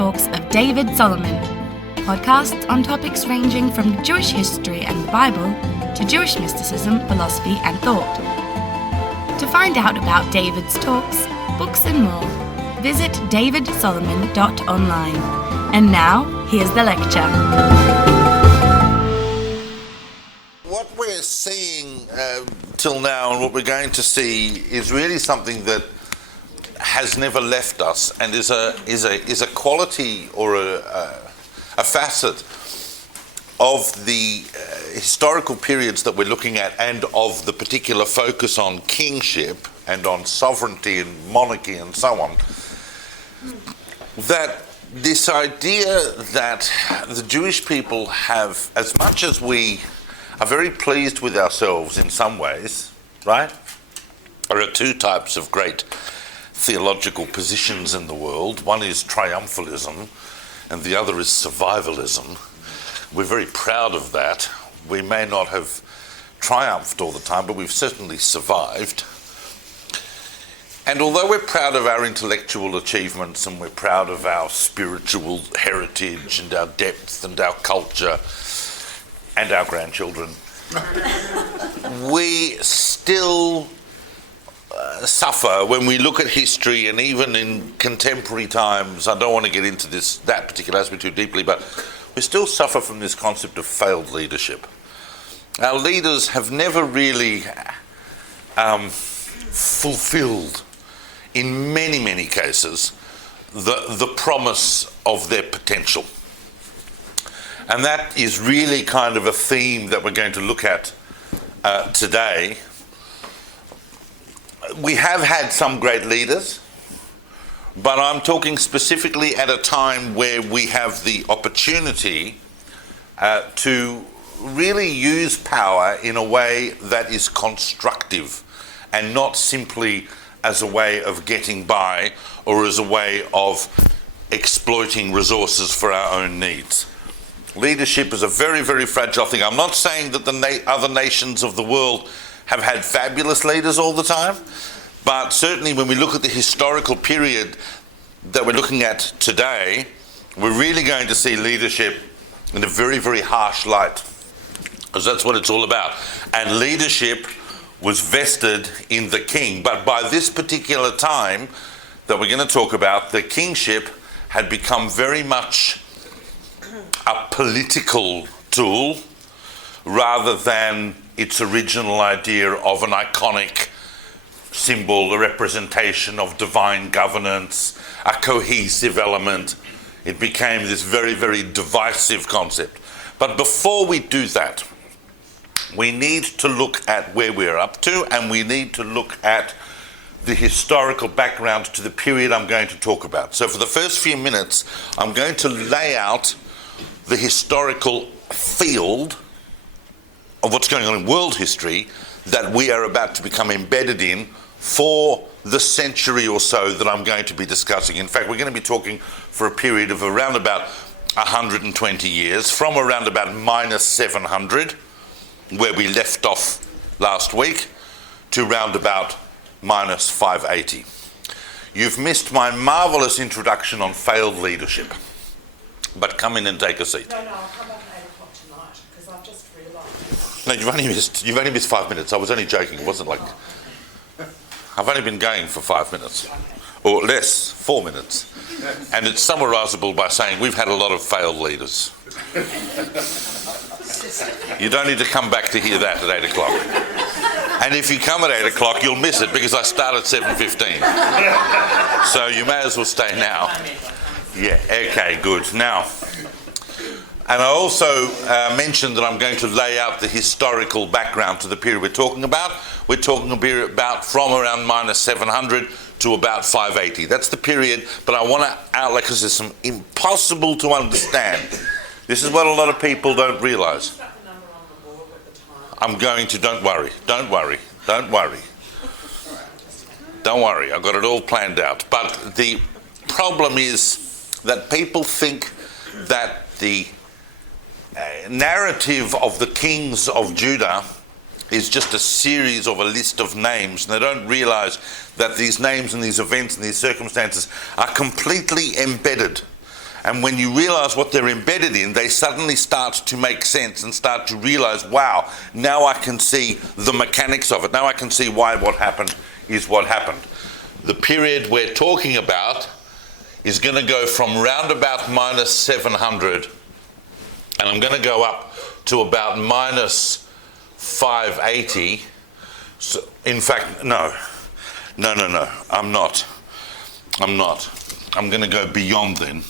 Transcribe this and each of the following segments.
talks of David Solomon, podcasts on topics ranging from Jewish history and the Bible to Jewish mysticism, philosophy and thought. To find out about David's talks, books and more, visit davidsolomon.online. And now, here's the lecture. What we're seeing till now and what we're going to see is really something that has never left us and is a quality or a facet of the historical periods that we're looking at, and of the particular focus on kingship and on sovereignty and monarchy and so on, that this idea that the Jewish people have, as much as we are very pleased with ourselves in some ways, right? There are two types of great theological positions in the world. One is triumphalism and the other is survivalism. We're very proud of that. We may not have triumphed all the time, but we've certainly survived. And although we're proud of our intellectual achievements and we're proud of our spiritual heritage and our depth and our culture and our grandchildren, we still suffer when we look at history, and even in contemporary times. I don't want to get into that particular aspect too deeply, but we still suffer from this concept of failed leadership. Our leaders have never really fulfilled, in many cases, the promise of their potential. And that is really kind of a theme that we're going to look at today. We have had some great leaders, but I'm talking specifically at a time where we have the opportunity to really use power in a way that is constructive and not simply as a way of getting by or as a way of exploiting resources for our own needs. Leadership is a very fragile thing. I'm not saying that the other nations of the world have had fabulous leaders all the time, but certainly when we look at the historical period that we're looking at today, we're really going to see leadership in a very harsh light, because that's what it's all about. And leadership was vested in the king. But by this particular time that we're going to talk about, the kingship had become very much a political tool rather than its original idea of an iconic symbol, a representation of divine governance, a cohesive element. It became this very divisive concept. But before we do that, we need to look at where we're up to, and we need to look at the historical background to the period I'm going to talk about. So for the first few minutes, I'm going to lay out the historical field of what's going on in world history that we are about to become embedded in for the century or so that I'm going to be discussing. In fact, we're going to be talking for a period of around about 120 years, from around about minus 700, where we left off last week, to round about minus 580. You've missed my marvellous introduction on failed leadership, but come in and take a seat. No, I'll come back at 8 o'clock tonight, because I've just realised. No, you've only missed 5 minutes. I was only joking. It wasn't like... I've only been going for 5 minutes, or less, 4 minutes. And it's summarisable by saying we've had a lot of failed leaders. You don't need to come back to hear that at 8 o'clock. And if you come at 8 o'clock, you'll miss it, because I start at 7:15. So you may as well stay now. Yeah, okay, good. Now, and I also mentioned that I'm going to lay out the historical background to the period we're talking about. We're talking about from around minus 700 to about 580. That's the period, but I want to outline, because there's some impossible to understand. This is what a lot of people don't realise. I'm going to, don't worry, I've got it all planned out. But the problem is that people think that the narrative of the kings of Judah is just a series of a list of names, and they don't realise that these names and these events and these circumstances are completely embedded And when you realize what they're embedded in, they suddenly start to make sense and start to realize, wow, now I can see the mechanics of it. Now I can see why what happened is what happened. The period we're talking about is going to go from round about minus 700, and I'm going to go up to about minus 580. So, in fact, no, I'm not. I'm going to go beyond then.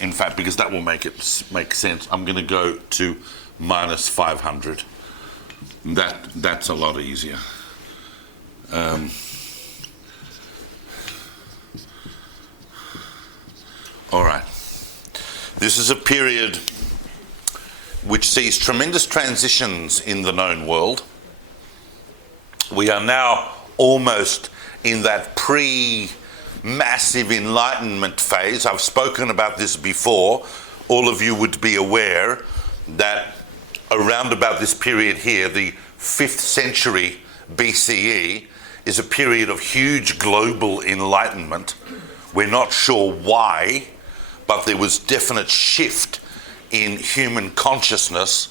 In fact, because that will make sense. I'm going to go to minus 500. That's a lot easier. All right. This is a period which sees tremendous transitions in the known world. We are now almost in that massive enlightenment phase. I've spoken about this before. All of you would be aware that around about this period here, the 5th century BCE, is a period of huge global enlightenment. We're not sure why, but there was definite shift in human consciousness.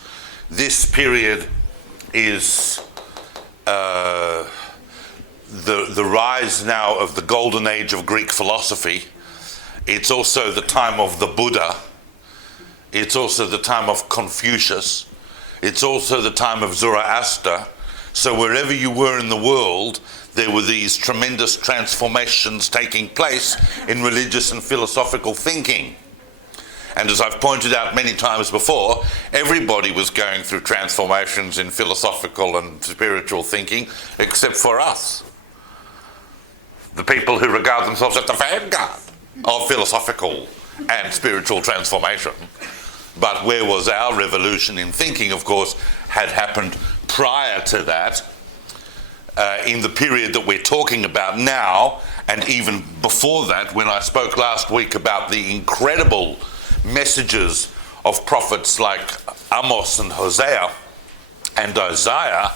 This period is the rise now of the golden age of Greek philosophy. It's also the time of the Buddha. It's also the time of Confucius. It's also the time of Zoroaster. So wherever you were in the world, there were these tremendous transformations taking place in religious and philosophical thinking. And as I've pointed out many times before, everybody was going through transformations in philosophical and spiritual thinking, except for us. The people who regard themselves as the vanguard of philosophical and spiritual transformation. But where was our revolution in thinking, of course, had happened prior to that, in the period that we're talking about now, and even before that, when I spoke last week about the incredible messages of prophets like Amos and Hosea and Isaiah,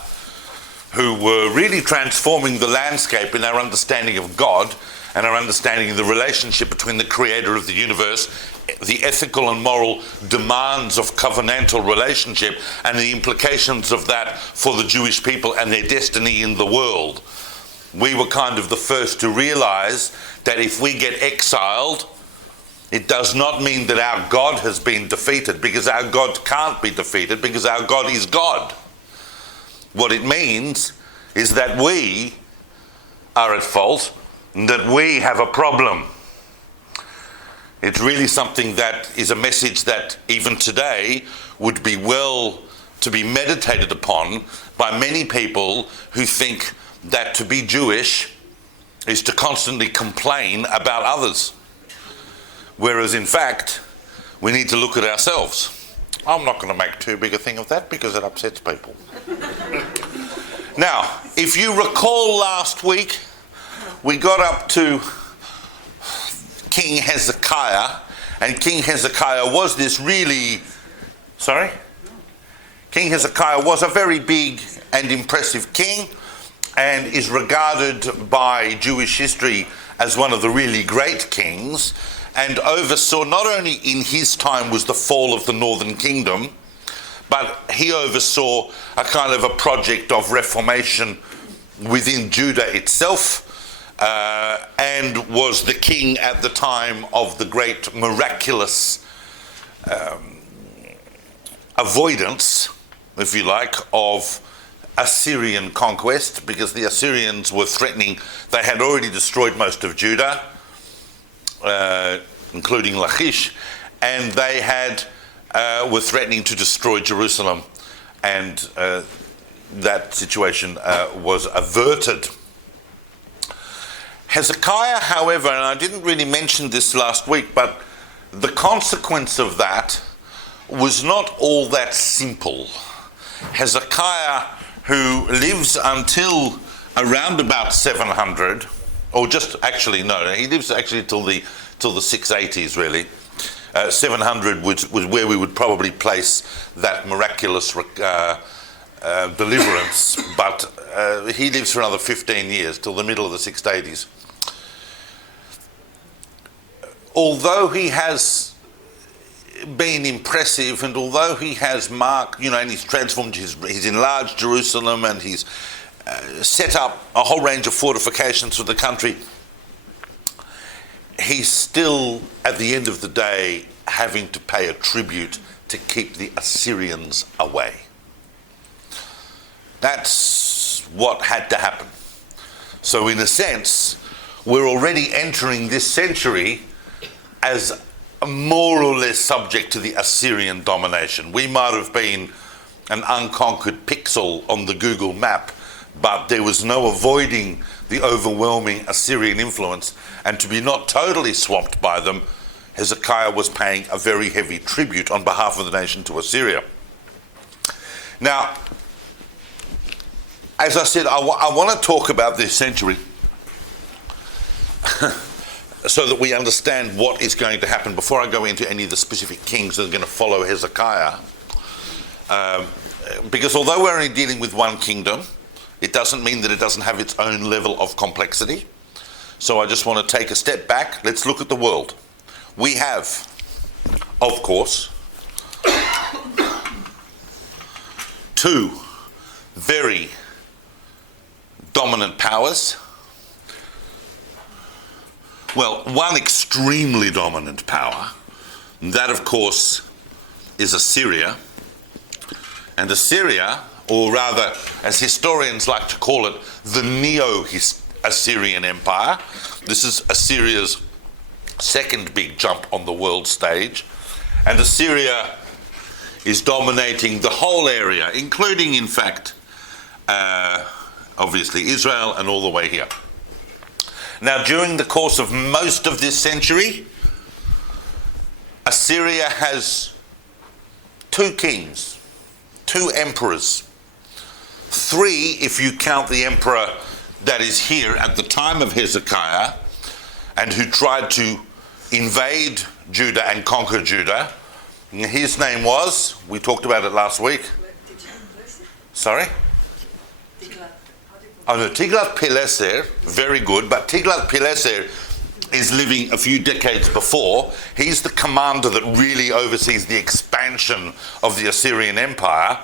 who were really transforming the landscape in our understanding of God and our understanding of the relationship between the creator of the universe, the ethical and moral demands of covenantal relationship, and the implications of that for the Jewish people and their destiny in the world. We were kind of the first to realize that if we get exiled, it does not mean that our God has been defeated, because our God can't be defeated, because our God is God. What it means is that we are at fault and that we have a problem. It's really something that is a message that even today would be well to be meditated upon by many people who think that to be Jewish is to constantly complain about others. Whereas in fact, we need to look at ourselves. I'm not going to make too big a thing of that because it upsets people. Now, if you recall last week, we got up to King Hezekiah, and King Hezekiah was this really... Sorry? King Hezekiah was a very big and impressive king, and is regarded by Jewish history as one of the really great kings, and oversaw, not only in his time was the fall of the Northern Kingdom, but he oversaw a kind of a project of reformation within Judah itself, and was the king at the time of the great miraculous avoidance, if you like, of Assyrian conquest, because the Assyrians were threatening. They had already destroyed most of Judah, including Lachish, and they were threatening to destroy Jerusalem, and that situation was averted. Hezekiah, however, and I didn't really mention this last week, but the consequence of that was not all that simple. Hezekiah, who lives until around about 700, or just actually no, he lives actually till the 680s really. 700 was where we would probably place that miraculous deliverance, but he lives for another 15 years till the middle of the 680s. although he has been impressive, and although he has marked, and he's transformed, he's enlarged Jerusalem, and he's set up a whole range of fortifications for the country, he's still, at the end of the day, having to pay a tribute to keep the Assyrians away. That's what had to happen. So in a sense, we're already entering this century as more or less subject to the Assyrian domination. We might have been an unconquered pixel on the Google map, but there was no avoiding the overwhelming Assyrian influence, and to be not totally swamped by them, Hezekiah was paying a very heavy tribute on behalf of the nation to Assyria. Now, as I said, I want to talk about this century so that we understand what is going to happen before I go into any of the specific kings that are going to follow Hezekiah. Because although we're only dealing with one kingdom, it doesn't mean that it doesn't have its own level of complexity. So I just want to take a step back. Let's look at the world. We have, of course, two very dominant powers. Well, one extremely dominant power. That, of course, is Assyria. And Assyria, or rather, as historians like to call it, the Neo-Assyrian Empire. This is Assyria's second big jump on the world stage. And Assyria is dominating the whole area, including, in fact, obviously Israel and all the way here. Now, during the course of most of this century, Assyria has two kings, two emperors, three if you count the emperor that is here at the time of Hezekiah and who tried to invade Judah and conquer Judah. His name was, we talked about it last week. Sorry? Oh no, Tiglath-Pileser, very good, but Tiglath-Pileser is living a few decades before. He's the commander that really oversees the expansion of the Assyrian Empire.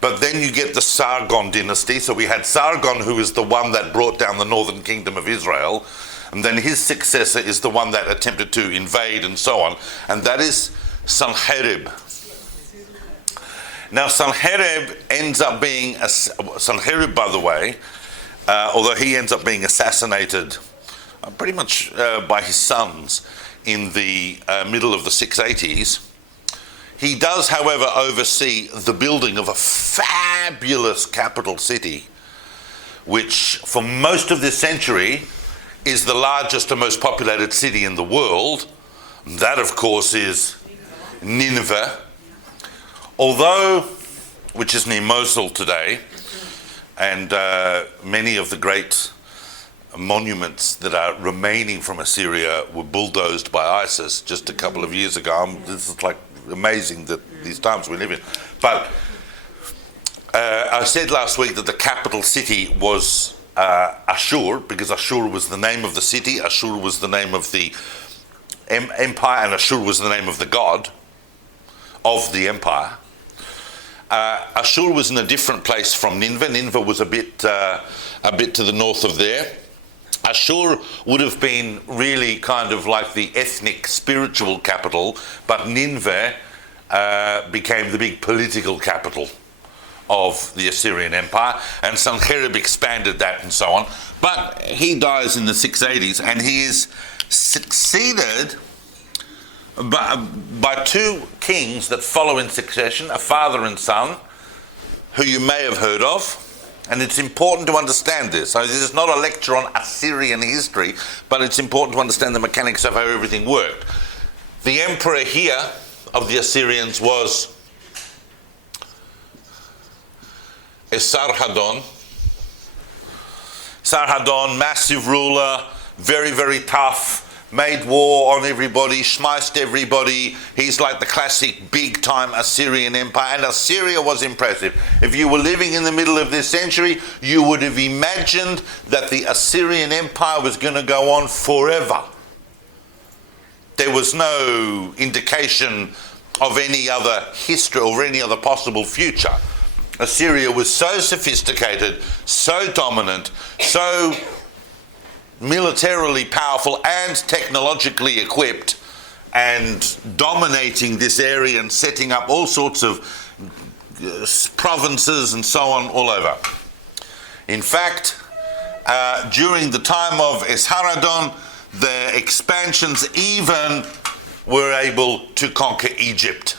But then you get the Sargon dynasty. So we had Sargon, who is the one that brought down the northern kingdom of Israel. And then his successor is the one that attempted to invade and so on. And that is Sanherib. Now Sanherib ends up being, Sanherib, by the way, although he ends up being assassinated pretty much by his sons in the middle of the 680s, he does, however, oversee the building of a fabulous capital city, which for most of this century is the largest and most populated city in the world. That, of course, is Nineveh, although, which is near Mosul today, and many of the great monuments that are remaining from Assyria were bulldozed by ISIS just a couple of years ago. This is like amazing that these times we live in. But I said last week that the capital city was Ashur, because Ashur was the name of the city, Ashur was the name of the empire, and Ashur was the name of the god of the empire. Ashur was in a different place from Nineveh. Nineveh was a bit to the north of there. Ashur would have been really kind of like the ethnic, spiritual capital, but Nineveh became the big political capital of the Assyrian Empire, and Sanherib expanded that and so on. But he dies in the 680s, and he is succeeded by two kings that follow in succession, a father and son, who you may have heard of. And it's important to understand this. So this is not a lecture on Assyrian history, but it's important to understand the mechanics of how everything worked. The emperor here of the Assyrians was Esarhaddon. Esarhaddon, massive ruler, very, very tough, made war on everybody, schmeiced everybody. He's like the classic big-time Assyrian Empire, and Assyria was impressive. If you were living in the middle of this century, you would have imagined that the Assyrian Empire was going to go on forever. There was no indication of any other history or any other possible future. Assyria was so sophisticated, so dominant, so militarily powerful and technologically equipped, and dominating this area and setting up all sorts of provinces and so on all over. In fact, during the time of Esarhaddon, their expansions even were able to conquer Egypt.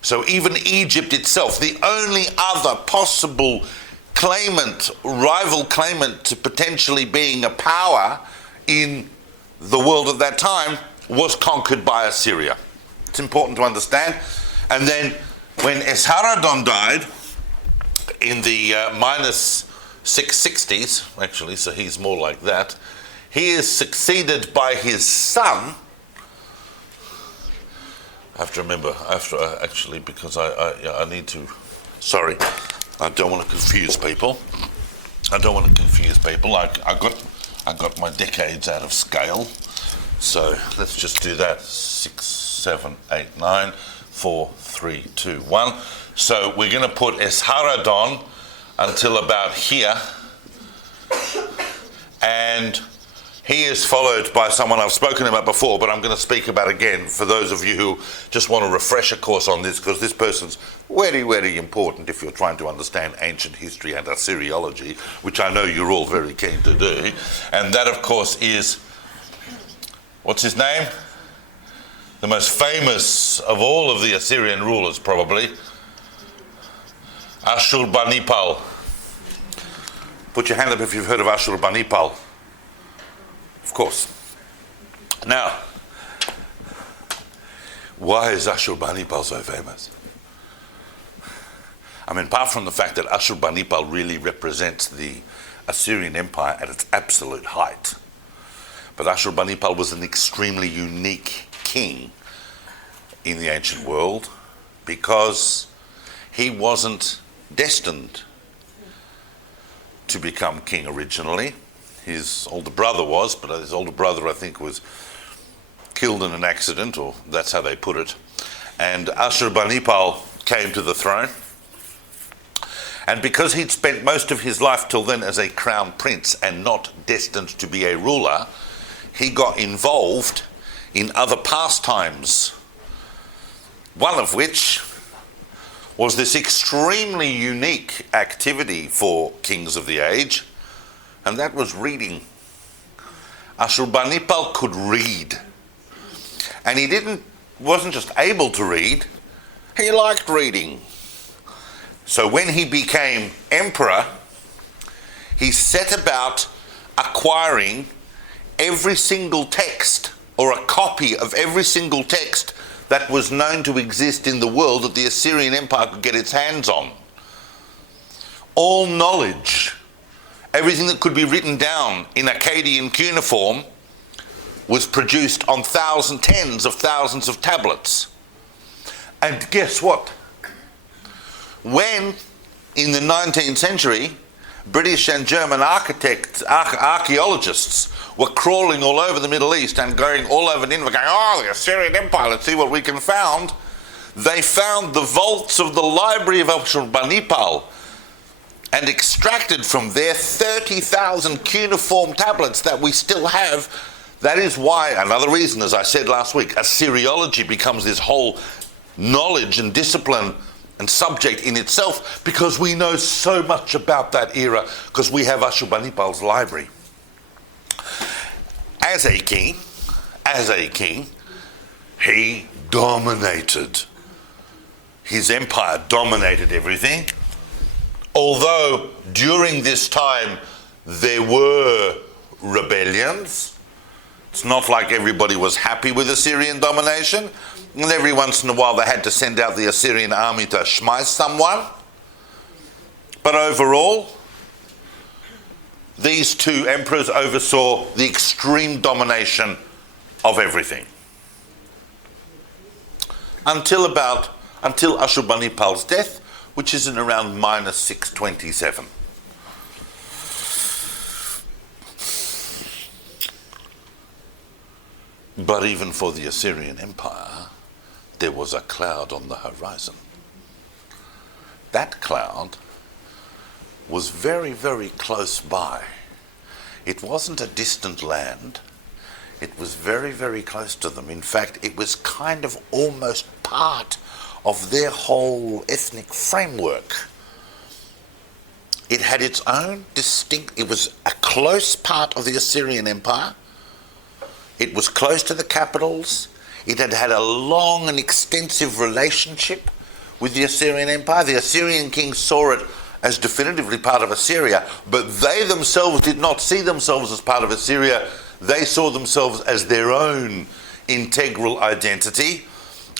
So even Egypt itself, the only other possible claimant, rival claimant to potentially being a power in the world at that time, was conquered by Assyria. It's important to understand. And then when Esarhaddon died in the minus 660s, actually, so he's more like that, he is succeeded by his son. I have to remember actually, because I need to. Sorry, I don't want to confuse people. I got my decades out of scale. So let's just do that. 6, 7, 8, 9, 4, 3, 2, 1. So we're going to put Esarhaddon until about here, and he is followed by someone I've spoken about before, but I'm going to speak about again for those of you who just want a refresher course on this, because this person's very, very important if you're trying to understand ancient history and Assyriology, which I know you're all very keen to do. And that, of course, is, what's his name? The most famous of all of the Assyrian rulers, probably, Ashurbanipal. Put your hand up if you've heard of Ashurbanipal. Of course. Now, why is Ashurbanipal so famous? I mean, apart from the fact that Ashurbanipal really represents the Assyrian Empire at its absolute height, but Ashurbanipal was an extremely unique king in the ancient world because he wasn't destined to become king originally. His older brother was, but his older brother, I think, was killed in an accident, or that's how they put it. And Ashurbanipal came to the throne. And because he'd spent most of his life till then as a crown prince and not destined to be a ruler, he got involved in other pastimes, one of which was this extremely unique activity for kings of the age, and that was reading. Ashurbanipal could read. And he wasn't just able to read, he liked reading. So when he became emperor, he set about acquiring every single text, or a copy of every single text that was known to exist in the world that the Assyrian Empire could get its hands on. All knowledge, everything that could be written down in Akkadian cuneiform, was produced on tens of thousands of tablets. And guess what? When, in the 19th century, British and German archaeologists were crawling all over the Middle East and going all over Nineveh, going, oh, the Assyrian Empire, let's see what we can find. They found the vaults of the library of Ashurbanipal and extracted from there 30,000 cuneiform tablets that we still have. That is why, another reason, as I said last week, Assyriology becomes this whole knowledge and discipline and subject in itself, because we know so much about that era, because we have Ashurbanipal's library. As a king, he dominated. His empire dominated everything. Although during this time there were rebellions, it's not like everybody was happy with Assyrian domination, and every once in a while they had to send out the Assyrian army to schmeiß someone. But overall, these two emperors oversaw the extreme domination of everything. Until Ashurbanipal's death, which is in around minus 627. But even for the Assyrian Empire, there was a cloud on the horizon. That cloud was very, very close by. It wasn't a distant land. It was very, very close to them. In fact, it was kind of almost part of their whole ethnic framework. It had its own distinct, it was a close part of the Assyrian Empire. It was close to the capitals. It had had a long and extensive relationship with the Assyrian Empire. The Assyrian kings saw it as definitively part of Assyria, but they themselves did not see themselves as part of Assyria. They saw themselves as their own integral identity.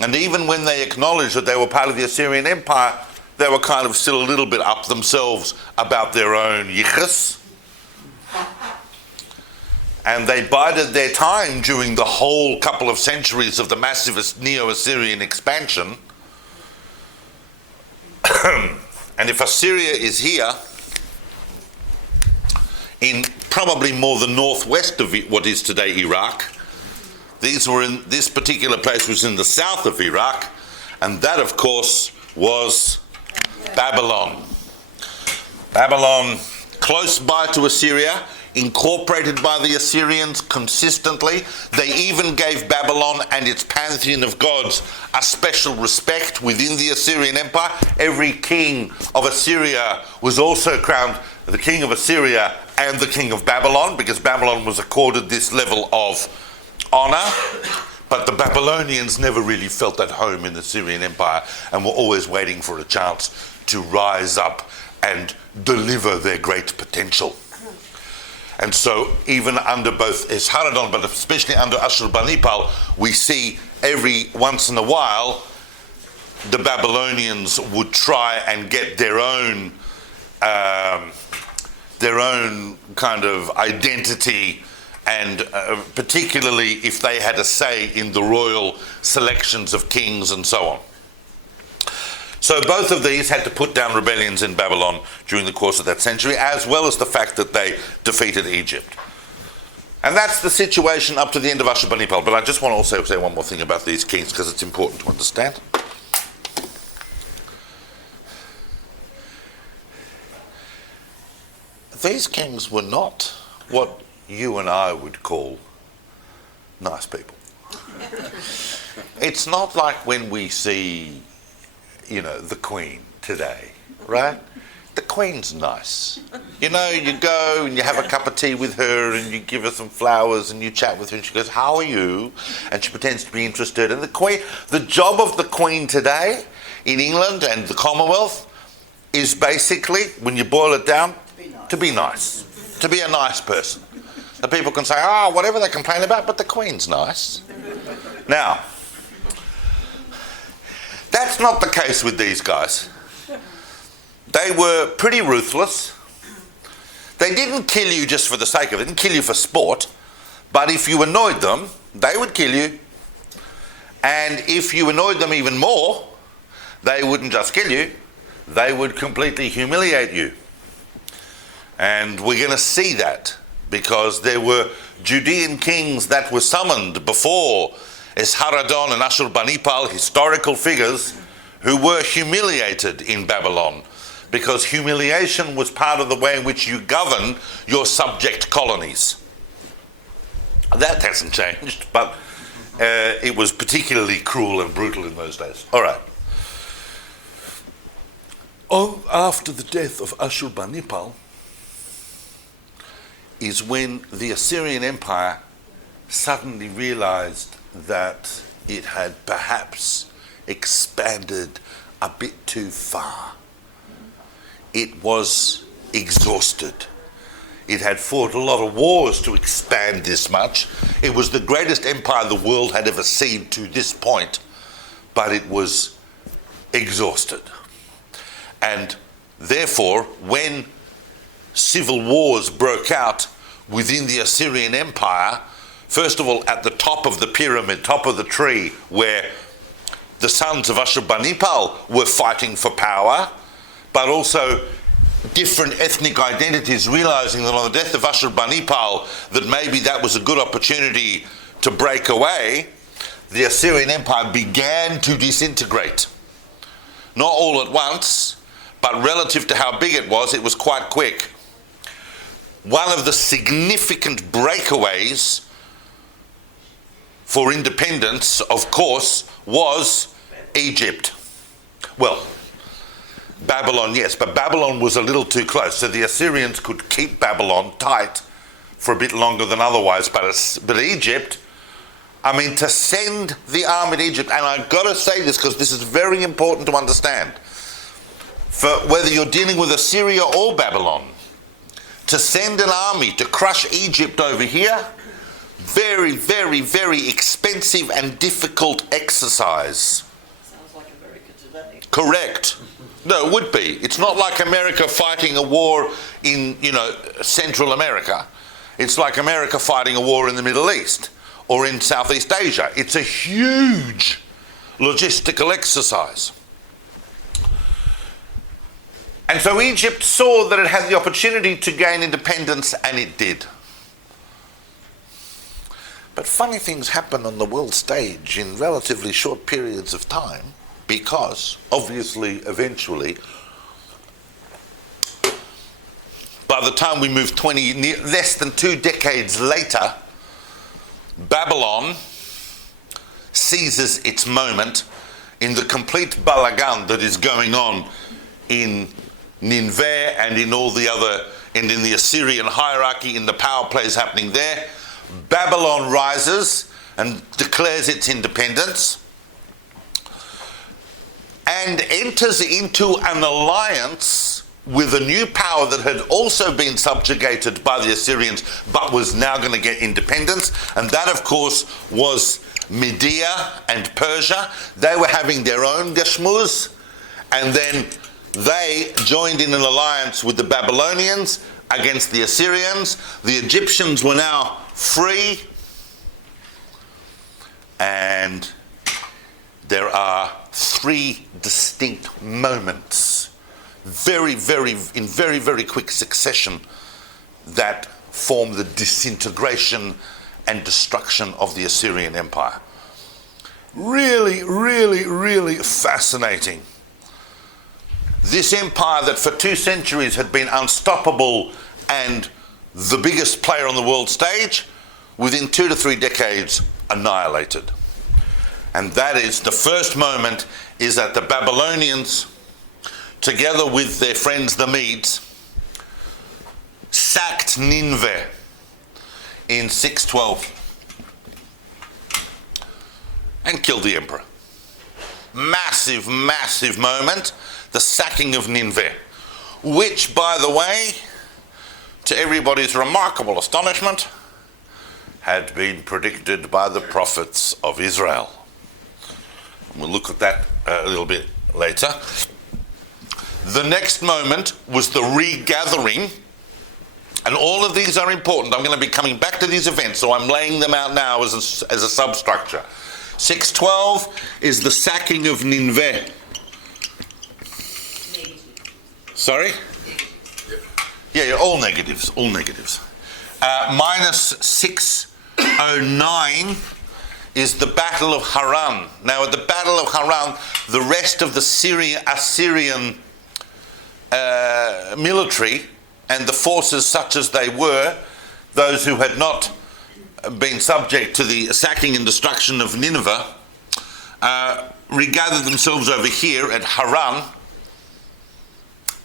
And even when they acknowledged that they were part of the Assyrian Empire, they were kind of still a little bit up themselves about their own yichus. And they bided their time during the whole couple of centuries of the massive Neo-Assyrian expansion. And if Assyria is here, in probably more the northwest of what is today Iraq, this particular place was in the south of Iraq, and that of course was Babylon. Babylon, close by to Assyria, incorporated by the Assyrians consistently. They even gave Babylon and its pantheon of gods a special respect within the Assyrian Empire. Every king of Assyria was also crowned the king of Assyria and the king of Babylon, because Babylon was accorded this level of honor. But the Babylonians never really felt at home in the Assyrian Empire and were always waiting for a chance to rise up and deliver their great potential. And so even under both Esarhaddon, but especially under Ashurbanipal, we see every once in a while the Babylonians would try and get their own kind of identity, and particularly if they had a say in the royal selections of kings and so on. So both of these had to put down rebellions in Babylon during the course of that century, as well as the fact that they defeated Egypt. And that's the situation up to the end of Ashurbanipal. But I just want to also say one more thing about these kings, because it's important to understand. These kings were not what you and I would call nice people. It's not like when we see, the Queen today, right? The Queen's nice. You go and you have a cup of tea with her and you give her some flowers and you chat with her and she goes, "How are you?" And she pretends to be interested. And the job of the Queen today in England and the Commonwealth is basically, when you boil it down, to be nice. To be a nice person. The people can say, whatever they complain about, but the Queen's nice. Now, that's not the case with these guys. They were pretty ruthless. They didn't kill you just for the sake of it. They didn't kill you for sport. But if you annoyed them, they would kill you. And if you annoyed them even more, they wouldn't just kill you, they would completely humiliate you. And we're going to see that, because there were Judean kings that were summoned before Esarhaddon and Ashurbanipal, historical figures who were humiliated in Babylon, because humiliation was part of the way in which you govern your subject colonies. That hasn't changed, but it was particularly cruel and brutal in those days. All right. After the death of Ashurbanipal is when the Assyrian Empire suddenly realized that it had perhaps expanded a bit too far. It was exhausted. It had fought a lot of wars to expand this much. It was the greatest empire the world had ever seen to this point, but it was exhausted. And therefore, when civil wars broke out within the Assyrian Empire, first of all, at the top of the pyramid, top of the tree, where the sons of Ashurbanipal were fighting for power, but also different ethnic identities realizing that on the death of Ashurbanipal, that maybe that was a good opportunity to break away, the Assyrian Empire began to disintegrate. Not all at once, but relative to how big it was quite quick. One of the significant breakaways for independence, of course, was Egypt. Well, Babylon, yes, but Babylon was a little too close, so the Assyrians could keep Babylon tight for a bit longer than otherwise, but Egypt, I mean, to send the army to Egypt, and I've got to say this because this is very important to understand, for whether you're dealing with Assyria or Babylon, to send an army to crush Egypt over here, very, very, very expensive and difficult exercise. Sounds like America today. Correct. No, it would be. It's not like America fighting a war in, Central America. It's like America fighting a war in the Middle East or in Southeast Asia. It's a huge logistical exercise. And so Egypt saw that it had the opportunity to gain independence, and it did. But funny things happen on the world stage in relatively short periods of time, because, obviously, eventually, by the time we move less than 2 decades later, Babylon seizes its moment in the complete balagan that is going on in Nineveh and in all the other, and in the Assyrian hierarchy, in the power plays happening there. Babylon rises and declares its independence and enters into an alliance with a new power that had also been subjugated by the Assyrians but was now going to get independence, and that of course was Media and Persia. They were having their own gashmuz, and then they joined in an alliance with the Babylonians against the Assyrians. The Egyptians were now free, and there are 3 distinct moments, very, very quick succession, that form the disintegration and destruction of the Assyrian Empire. Really fascinating. This empire that for 2 centuries had been unstoppable and the biggest player on the world stage, within 2 to 3 decades, annihilated. And that is, the first moment is that the Babylonians, together with their friends the Medes, sacked Nineveh in 612 and killed the emperor. Massive moment, the sacking of Nineveh, which, by the way, to everybody's remarkable astonishment, had been predicted by the prophets of Israel. We'll look at that a little bit later. The next moment was the regathering, and all of these are important. I'm going to be coming back to these events, so I'm laying them out now as a substructure. 612 is the sacking of Nineveh. Sorry? Yeah, all negatives. Minus 609 is the Battle of Haran. Now, at the Battle of Haran, the rest of the Assyrian military and the forces, such as they were, those who had not been subject to the sacking and destruction of Nineveh, regathered themselves over here at Haran,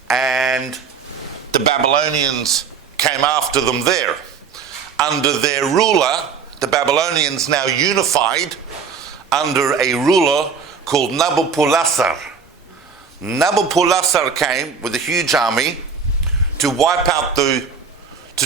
and the Babylonians came after them there. Under their ruler, the Babylonians now unified under a ruler called Nabopolassar. Nabopolassar came with a huge army to wipe out to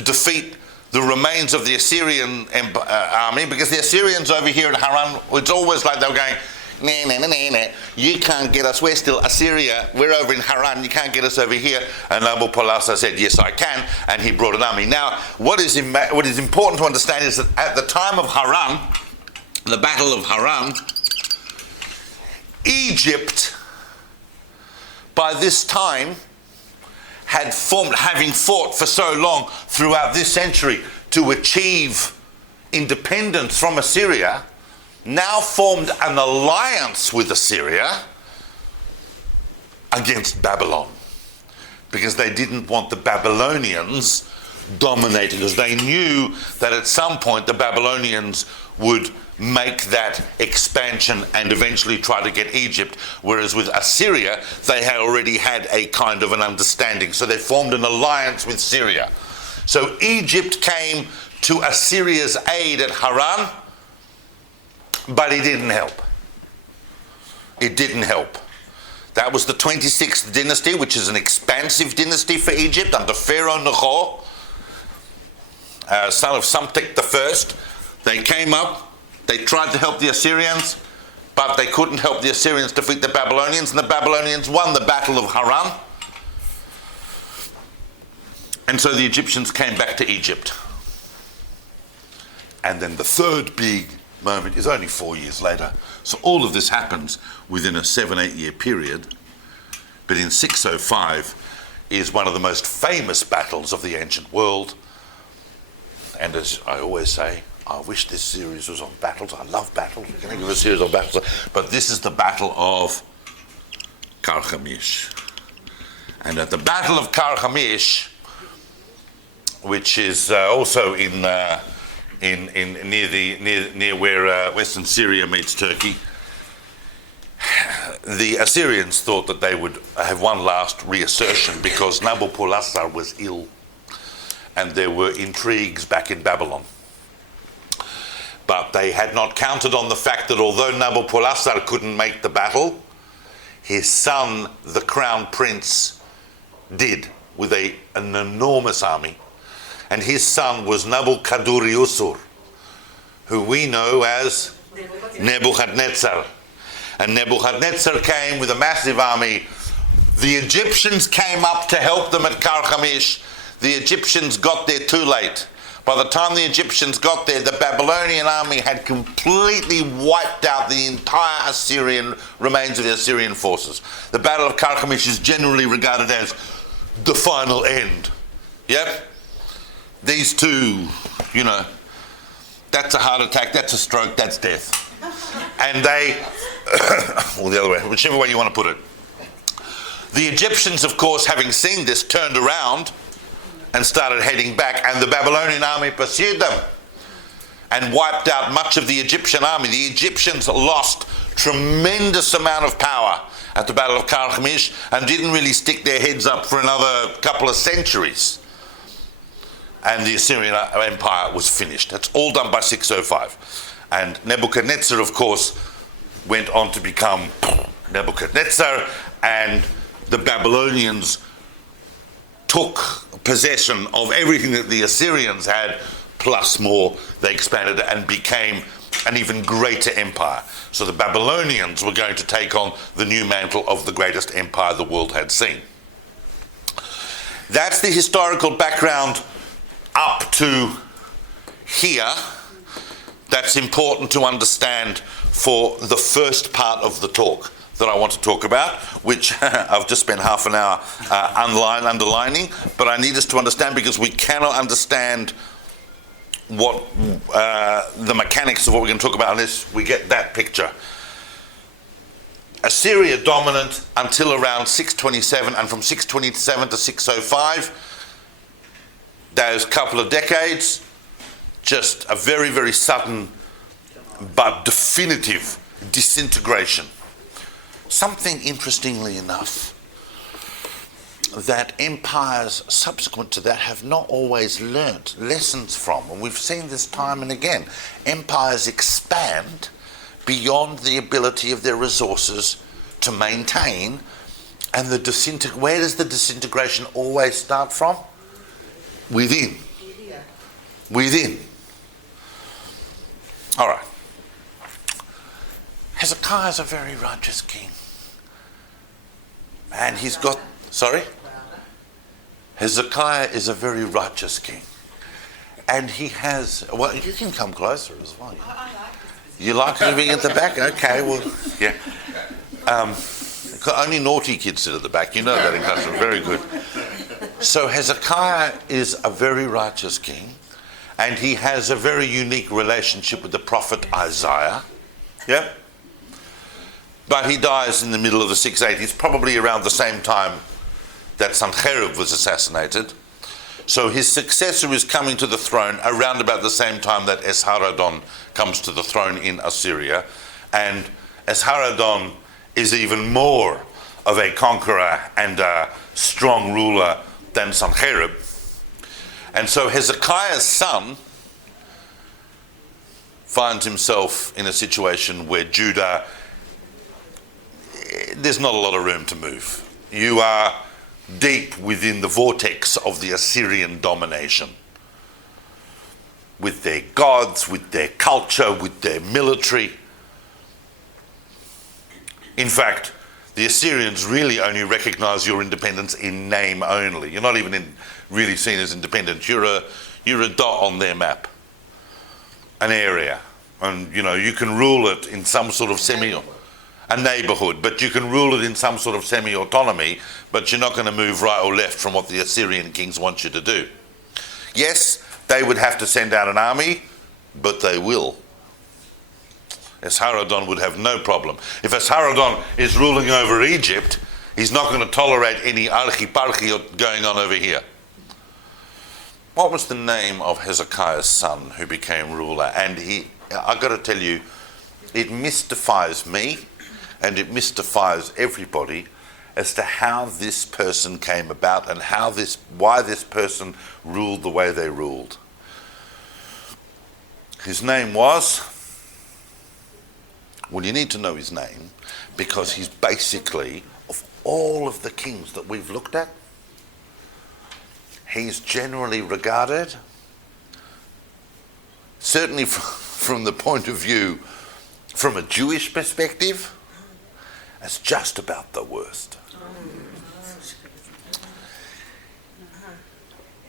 defeat the remains of the Assyrian army, because the Assyrians over here at Haran, it's always like they were going, nah, you can't get us, we're still Assyria, we're over in Haran, you can't get us over here. And Nabopolassar said, yes, I can, and he brought an army. Now, what is important to understand is that at the time of Haran, the Battle of Haran, Egypt, by this time, having fought for so long throughout this century to achieve independence from Assyria, now formed an alliance with Assyria against Babylon, because they didn't want the Babylonians dominating, because they knew that at some point the Babylonians would make that expansion and eventually try to get Egypt, whereas with Assyria they had already had a kind of an understanding, so they formed an alliance with Syria. So Egypt came to Assyria's aid at Haran, but it didn't help. It didn't help. That was the 26th dynasty, which is an expansive dynasty for Egypt under Pharaoh Necho, son of Samtek I. They came up, they tried to help the Assyrians, but they couldn't help the Assyrians defeat the Babylonians, and the Babylonians won the Battle of Haran. And so the Egyptians came back to Egypt. And then the third big moment is only 4 years later. So all of this happens within a 7-8 year period. But in 605 is one of the most famous battles of the ancient world. And as I always say, I wish this series was on battles. I love battles. We can give a series on battles. But this is the Battle of Carchemish. And at the Battle of Carchemish, which is also in near where Western Syria meets Turkey, the Assyrians thought that they would have one last reassertion because Nabopolassar was ill, and there were intrigues back in Babylon. But they had not counted on the fact that although Nabopolassar couldn't make the battle, his son, the crown prince, did, with an enormous army. And his son was Nabokadurriusur, who we know as Nebuchadnezzar. And Nebuchadnezzar came with a massive army. The Egyptians came up to help them at Carchemish. The Egyptians got there too late. By the time the Egyptians got there, the Babylonian army had completely wiped out the entire remains of the Assyrian forces. The Battle of Carchemish is generally regarded as the final end. Yep. These two, that's a heart attack, that's a stroke, that's death. And they, or the other way, whichever way you want to put it. The Egyptians, of course, having seen this, turned around and started heading back, and the Babylonian army pursued them and wiped out much of the Egyptian army. The Egyptians lost tremendous amount of power at the Battle of Carchemish and didn't really stick their heads up for another couple of centuries. And the Assyrian Empire was finished. That's all done by 605. And Nebuchadnezzar, of course, went on to become Nebuchadnezzar, and the Babylonians took possession of everything that the Assyrians had, plus more. They expanded it and became an even greater empire. So the Babylonians were going to take on the new mantle of the greatest empire the world had seen. That's the historical background up to here. That's important to understand for the first part of the talk that I want to talk about, which I've just spent half an hour underlining, but I need us to understand, because we cannot understand what the mechanics of what we're going to talk about unless we get that picture. Assyria dominant until around 627, and from 627 to 605, those couple of decades, just a very, very sudden but definitive disintegration. Something, interestingly enough, that empires subsequent to that have not always learnt lessons from. And we've seen this time and again. Empires expand beyond the ability of their resources to maintain, and where does the disintegration always start from? Within. Within. All right. Hezekiah is a very righteous king. And he's got... Sorry? Hezekiah is a very righteous king. And he has... Well, you can come closer as well. You like it being at the back? Okay, well, yeah. Only naughty kids sit at the back. You know that in class. Very good. So Hezekiah is a very righteous king. and he has a very unique relationship with the prophet Isaiah. Yeah? But he dies in the middle of the 680s, probably around the same time that Sennacherib was assassinated. So his successor is coming to the throne around about the same time that Esarhaddon comes to the throne in Assyria. And Esarhaddon is even more of a conqueror and a strong ruler than Sennacherib. And so Hezekiah's son finds himself in a situation where Judah, there's not a lot of room to move. You are deep within the vortex of the Assyrian domination, with their gods, with their culture, with their military. In fact, the Assyrians really only recognize your independence in name only. You're not even really seen as independent. You're a dot on their map, an area, and you can rule it in some sort of a neighborhood, but you can rule it in some sort of semi-autonomy, but you're not going to move right or left from what the Assyrian kings want you to do. Yes, they would have to send out an army, but they will. Esarhaddon would have no problem. If Esarhaddon is ruling over Egypt, he's not going to tolerate any archi-parchi going on over here. What was the name of Hezekiah's son who became ruler? And I've got to tell you, it mystifies me and it mystifies everybody as to how this person came about and why this person ruled the way they ruled. His name was, well, you need to know his name because he's basically, of all of the kings that we've looked at, he's generally regarded, certainly from the point of view, from a Jewish perspective, as just about the worst.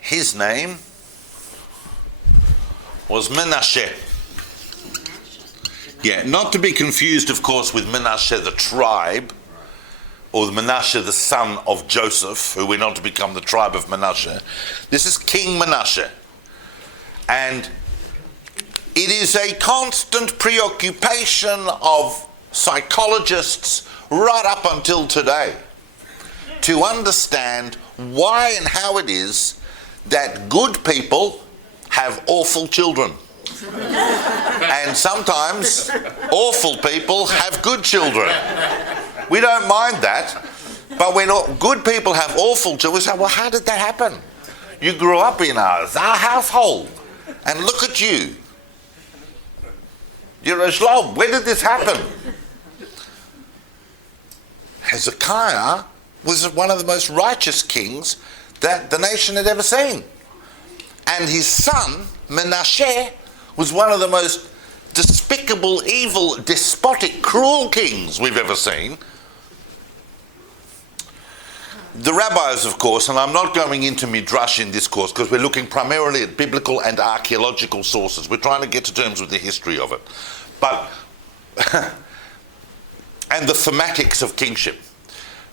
His name was Menasheh. Yeah, not to be confused, of course, with Menasheh the tribe, or the Menasheh the son of Joseph, who went on to become the tribe of Menasheh. This is King Menasheh. And it is a constant preoccupation of psychologists right up until today to understand why and how it is that good people have awful children. And sometimes awful people have good children. We don't mind that, but when good people have awful children, we say, well, how did that happen? You grew up in our household, and look at you. You're a shlob. Where did this happen? Hezekiah was one of the most righteous kings that the nation had ever seen. And his son, Menasheh, was one of the most despicable, evil, despotic, cruel kings we've ever seen. The rabbis, of course, and I'm not going into midrash in this course because we're looking primarily at biblical and archaeological sources. We're trying to get to terms with the history of it. But and the thematics of kingship.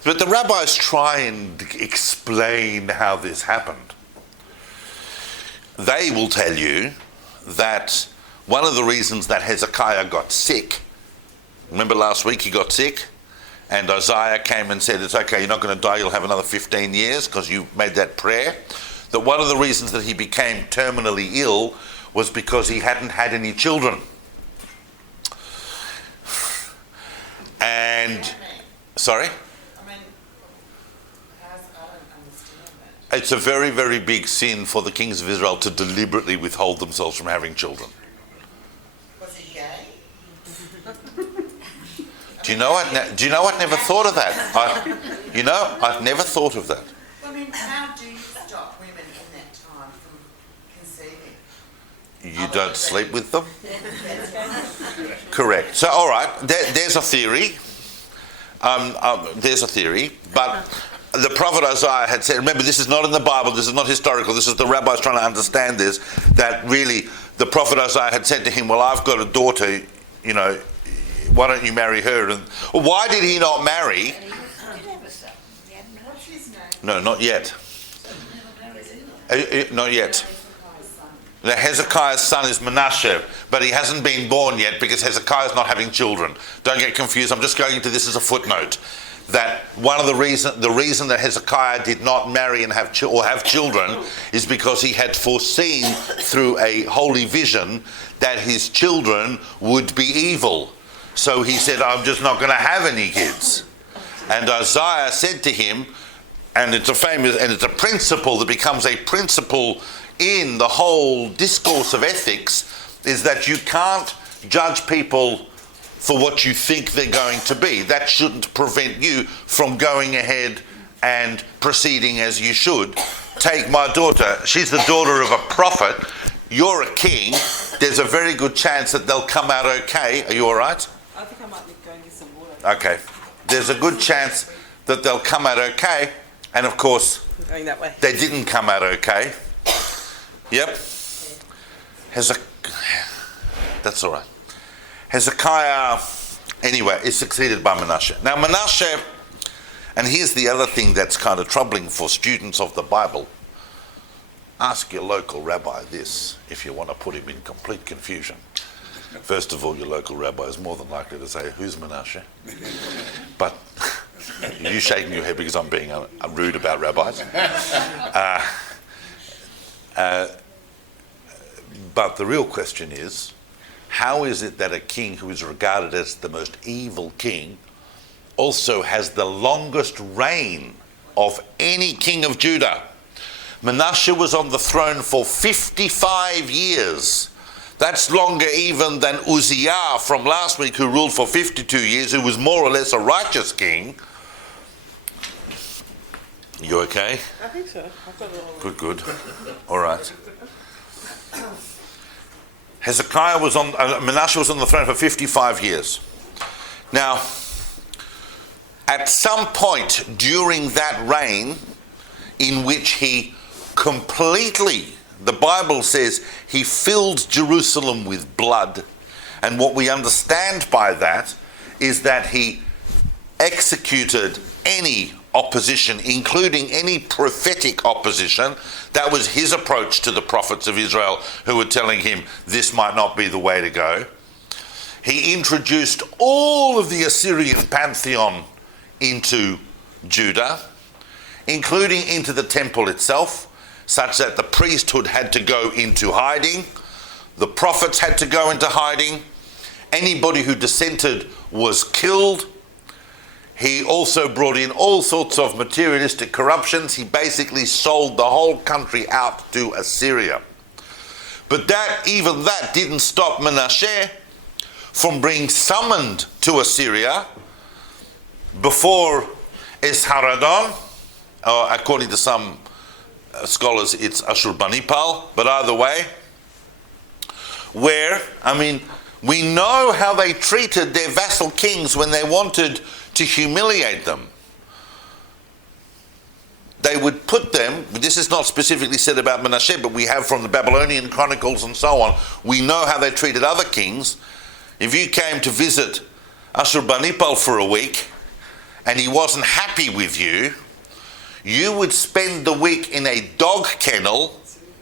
But the rabbis try and explain how this happened. They will tell you that one of the reasons that Hezekiah got sick, remember last week he got sick, and Isaiah came and said, it's okay, you're not going to die, you'll have another 15 years because you made that prayer. That one of the reasons that he became terminally ill was because he hadn't had any children. And, sorry? It's a very, very big sin for the kings of Israel to deliberately withhold themselves from having children. Was he gay? Do you know what? Never thought of that. I've never thought of that. Well, I mean, how do you stop women in that time from conceiving? You don't sleep with them? Correct. So, all right, there's a theory. There's a theory, but the prophet Isaiah had said, remember, this is not in the Bible, this is not historical, this is the rabbis trying to understand this, that really the prophet Isaiah had said to him, well, I've got a daughter, why don't you marry her? And why did he not marry? What's his name? No, not yet. Not yet. Hezekiah's son is Menasheh, but he hasn't been born yet because Hezekiah is not having children. Don't get confused. I'm just going into this as a footnote. That one of the reason that Hezekiah did not marry and have children is because he had foreseen through a holy vision that his children would be evil. So he said, I'm just not going to have any kids. And Isaiah said to him, and it's a principle that becomes a principle in the whole discourse of ethics, is that you can't judge people for what you think they're going to be. That shouldn't prevent you from going ahead and proceeding as you should. Take my daughter. She's the daughter of a prophet. You're a king. There's a very good chance that they'll come out okay. Are you all right? I think I might be going to get some water. Okay. There's a good chance that they'll come out okay. And of course, Going that way. they didn't come out okay. Yep. That's all right. Hezekiah, anyway, is succeeded by Menasheh. Now Menasheh, and here's the other thing that's kind of troubling for students of the Bible. Ask your local rabbi this if you want to put him in complete confusion. First of all, your local rabbi is more than likely to say, who's Menasheh? But you shaking your head because I'm being rude about rabbis. But the real question is, how is it that a king who is regarded as the most evil king also has the longest reign of any king of Judah? Menasheh was on the throne for 55 years. That's longer even than Uzziah from last week, who ruled for 52 years, who was more or less a righteous king. You okay? I think so. I've got it all. Good. All right. Menasheh was on the throne for 55 years. Now, at some point during that reign, in which he completely, the Bible says, he filled Jerusalem with blood. And what we understand by that is that he executed any opposition, including any prophetic opposition. That was his approach to the prophets of Israel who were telling him this might not be the way to go. He introduced all of the Assyrian pantheon into Judah, including into the temple itself, such that the priesthood had to go into hiding, the prophets had to go into hiding, anybody who dissented was killed. He also brought in all sorts of materialistic corruptions. He basically sold the whole country out to Assyria. But even that didn't stop Menasheh from being summoned to Assyria before Esarhaddon, or according to some scholars it's Ashurbanipal, but either way, where, we know how they treated their vassal kings when they wanted to humiliate them. They would put them, this is not specifically said about Menasheh, but we have from the Babylonian chronicles and so on, we know how they treated other kings. If you came to visit Ashurbanipal for a week and he wasn't happy with you, you would spend the week in a dog kennel,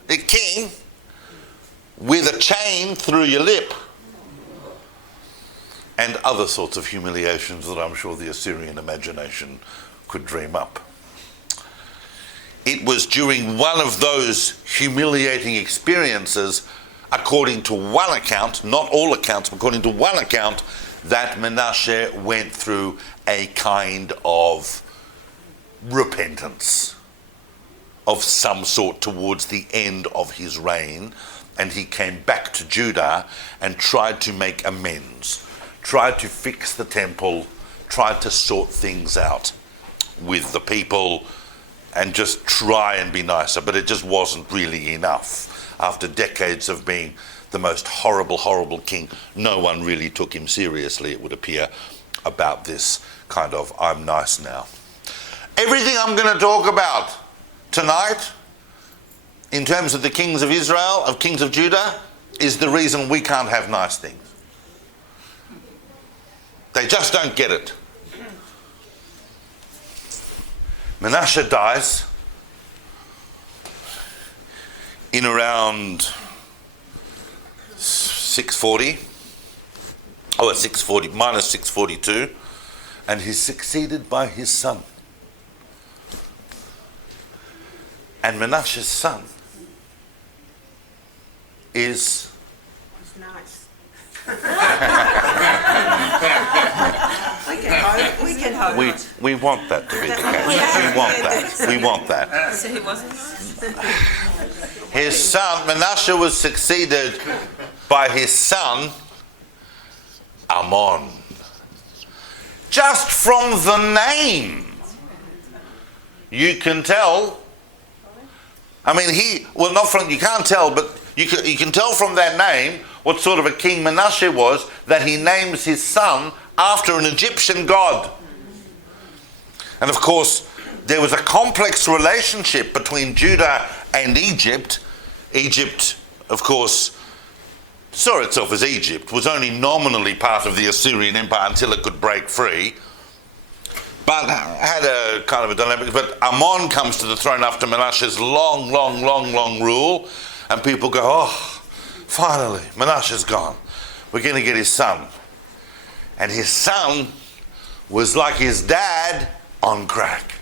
the king, with a chain through your lip, and other sorts of humiliations that I'm sure the Assyrian imagination could dream up. It was during one of those humiliating experiences, according to one account, not all accounts, but according to one account, that Menasheh went through a kind of repentance of some sort towards the end of his reign, and he came back to Judah and tried to make amends, tried to fix the temple, tried to sort things out with the people and just try and be nicer, but it just wasn't really enough. After decades of being the most horrible, horrible king, no one really took him seriously, it would appear, about this kind of, I'm nice now. Everything I'm going to talk about tonight, in terms of the kings of Israel, of kings of Judah, is the reason we can't have nice things. They just don't get it. Menasheh dies in around 640. Oh, at 640, minus 642. And he's succeeded by his son. And Menasheh's son is... Nice. we can hope. We want that to be the case. We want that. So he wasn't nice? His son, Menasheh, was succeeded by his son, Ammon. Just from the name, you can tell. I mean, you can't tell, but you can tell from that name what sort of a king Menasheh was, that he names his son after an Egyptian god. And of course, there was a complex relationship between Judah and Egypt. Egypt, of course, saw itself as Egypt, was only nominally part of the Assyrian Empire until it could break free, but had a kind of a dynamic. But Ammon comes to the throne after Menasheh's long rule, and people go, oh, finally, Menasheh's gone. We're going to get his son. And his son was like his dad on crack.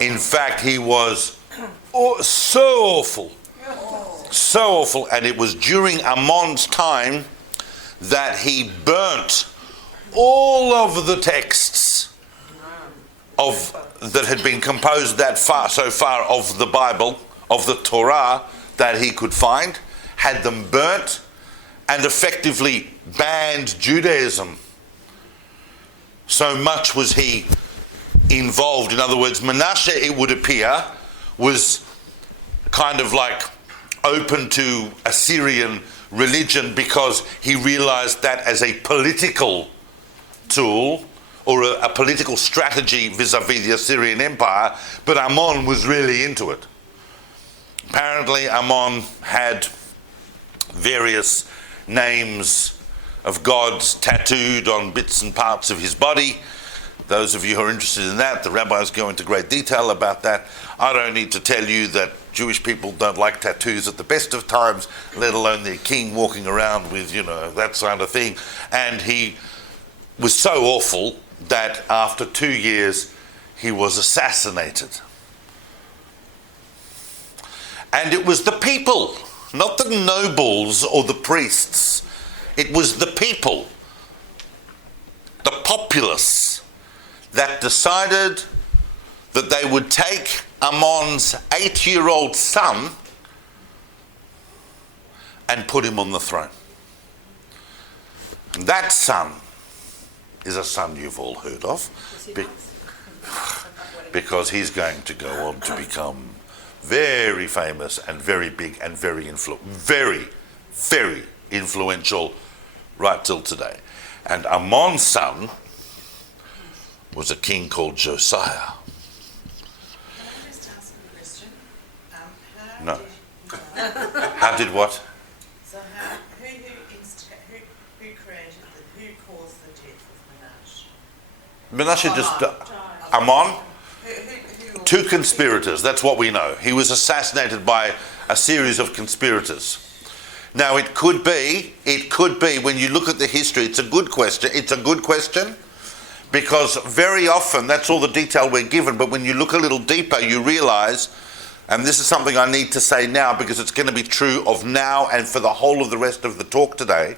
In fact, he was so awful. So awful. And it was during Ammon's time that he burnt all of the texts that had been composed so far of the Bible, of the Torah, that he could find, had them burnt, and effectively banned Judaism. So much was he involved. In other words, Menasheh, it would appear, was kind of like open to Assyrian religion because he realized that as a political tool or a political strategy vis-a-vis the Assyrian Empire, but Ammon was really into it. Apparently Ammon had various names of gods tattooed on bits and parts of his body. Those of you who are interested in that, the rabbis go into great detail about that. I don't need to tell you that Jewish people don't like tattoos at the best of times, let alone their king walking around with, that sort of thing. And he was so awful that after 2 years, he was assassinated. And it was the people, not the nobles or the priests. It was the people, the populace, that decided that they would take Ammon's 8-year-old son and put him on the throne. And that son is a son you've all heard of, because he's going to go on to become very famous and very big and very influential right till today. And Ammon's son was a king called Josiah. Can I just ask a question? No. How did what? So who created who caused the death of Menasheh? Menasheh just... Ammon? Two conspirators, that's what we know. He was assassinated by a series of conspirators. Now it could be, when you look at the history, it's a good question, because very often, that's all the detail we're given, but when you look a little deeper, you realise, and this is something I need to say now because it's going to be true of now and for the whole of the rest of the talk today,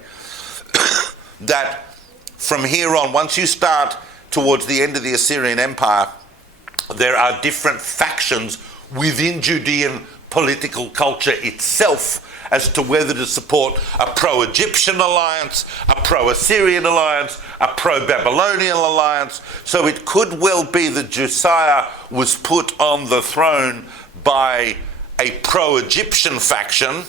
that from here on, once you start towards the end of the Assyrian Empire, there are different factions within Judean political culture itself as to whether to support a pro-Egyptian alliance, a pro-Assyrian alliance, a pro-Babylonian alliance. So it could well be that Josiah was put on the throne by a pro-Egyptian faction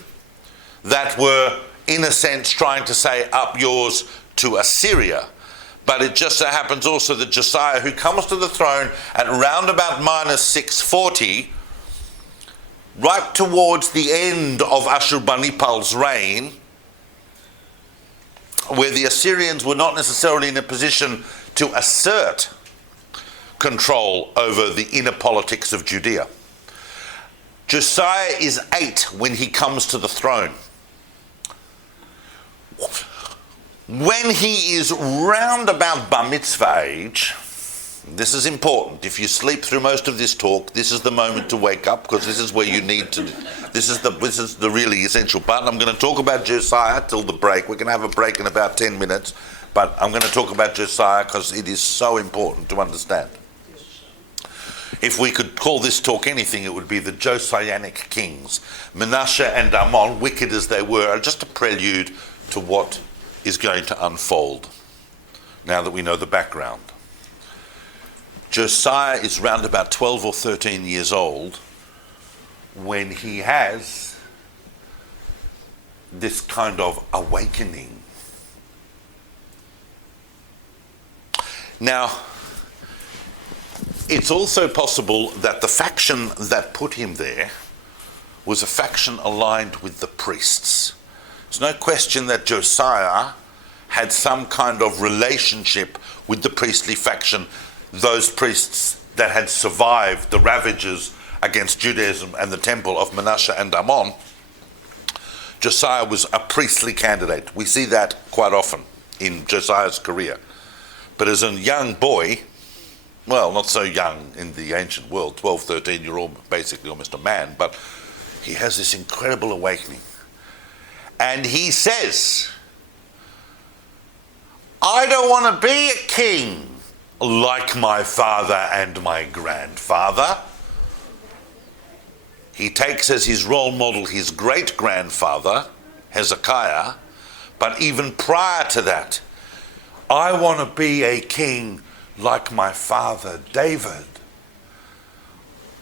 that were, in a sense, trying to say, up yours to Assyria. But it just so happens also that Josiah, who comes to the throne at round about minus 640, right towards the end of Ashurbanipal's reign, where the Assyrians were not necessarily in a position to assert control over the inner politics of Judea. Josiah is 8 when he comes to the throne. when he is round about bar mitzvah age, this is important. If you sleep through most of this talk, this is the moment to wake up, because this is where you need to. This is the really essential part. I'm going to talk about Josiah till the break. We're going to have a break in about 10 minutes, but I'm going to talk about Josiah because it is so important to understand. If we could call this talk anything, it would be the Josianic kings. Menasheh and Amon, wicked as they were, are just a prelude to what is going to unfold now that we know the background. Josiah is round about 12 or 13 years old when he has this kind of awakening. Now, it's also possible that the faction that put him there was a faction aligned with the priests. There's no question that Josiah had some kind of relationship with the priestly faction, those priests that had survived the ravages against Judaism and the temple of Menasheh and Amon. Josiah was a priestly candidate. We see that quite often in Josiah's career. But as a young boy, well, not so young in the ancient world, 12, 13, you're all basically almost a man, but he has this incredible awakening. And he says, I don't want to be a king like my father and my grandfather. He takes as his role model his great-grandfather, Hezekiah, but even prior to that, I want to be a king like my father David.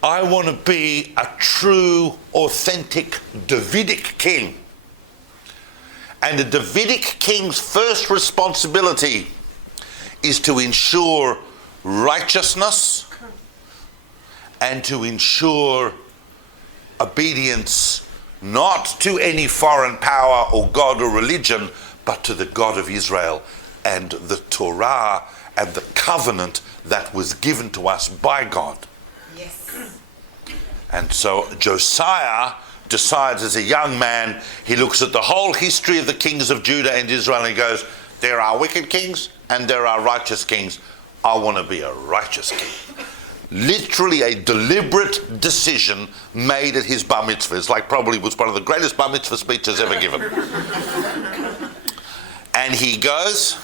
I want to be a true, authentic Davidic king. And a Davidic king's first responsibility is to ensure righteousness and to ensure obedience not to any foreign power or God or religion, but to the God of Israel and the Torah and the covenant that was given to us by God. Yes. And so Josiah decides as a young man, he looks at the whole history of the kings of Judah and Israel and he goes, there are wicked kings and there are righteous kings. I want to be a righteous king. Literally a deliberate decision made at his bar mitzvah. It's like probably was one of the greatest bar mitzvah speeches ever given. And he goes,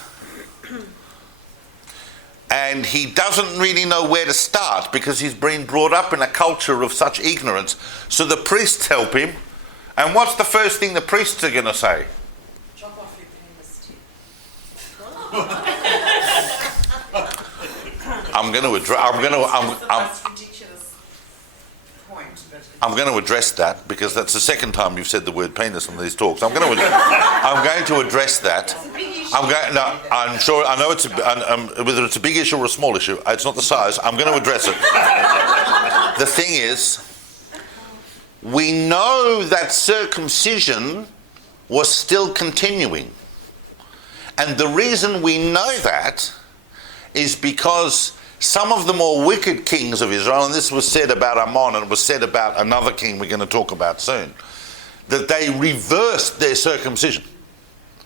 and he doesn't really know where to start because he's been brought up in a culture of such ignorance. So the priests help him. And what's the first thing the priests are going to say? Drop off your penis tip. That's ridiculous point, but I'm going to address that because that's the second time you've said the word penis on these talks. I'm going to address that. I'm sure. I know whether it's a big issue or a small issue. It's not the size. I'm going to address it. The thing is, we know that circumcision was still continuing, and the reason we know that is because some of the more wicked kings of Israel, and this was said about Ammon and it was said about another king we're going to talk about soon, that they reversed their circumcision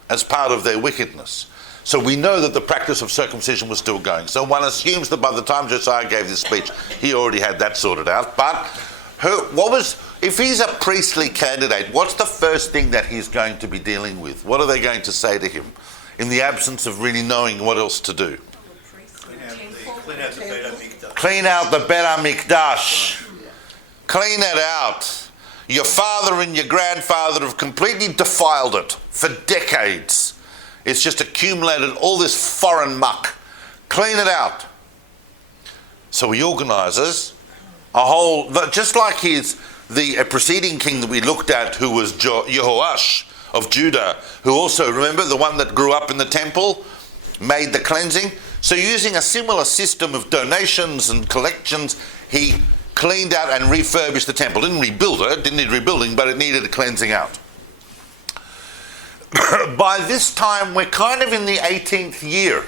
as part of their wickedness. So we know that the practice of circumcision was still going. So one assumes that by the time Josiah gave this speech, he already had that sorted out. But if he's a priestly candidate, what's the first thing that he's going to be dealing with? What are they going to say to him in the absence of really knowing what else to do? Clean out the Bet HaMikdash. Clean it out. Your father and your grandfather have completely defiled it for decades. It's just accumulated all this foreign muck. Clean it out. So he organises a whole, just like the preceding king that we looked at, who was Jehoash of Judah, who also, remember, the one that grew up in the temple, made the cleansing. So using a similar system of donations and collections, he cleaned out and refurbished the temple. Didn't rebuild it, didn't need rebuilding, but it needed a cleansing out. By this time, we're kind of in the 18th year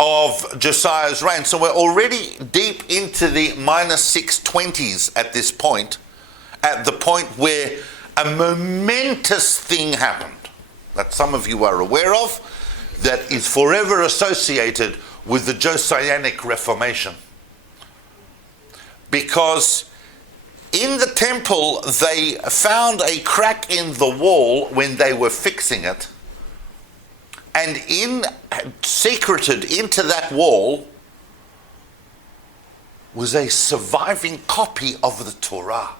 of Josiah's reign. So we're already deep into the minus 620s at this point, at the point where a momentous thing happened. that some of you are aware of, that is forever associated with the Josianic Reformation. Because in the temple, they found a crack in the wall when they were fixing it, and secreted into that wall was a surviving copy of the Torah.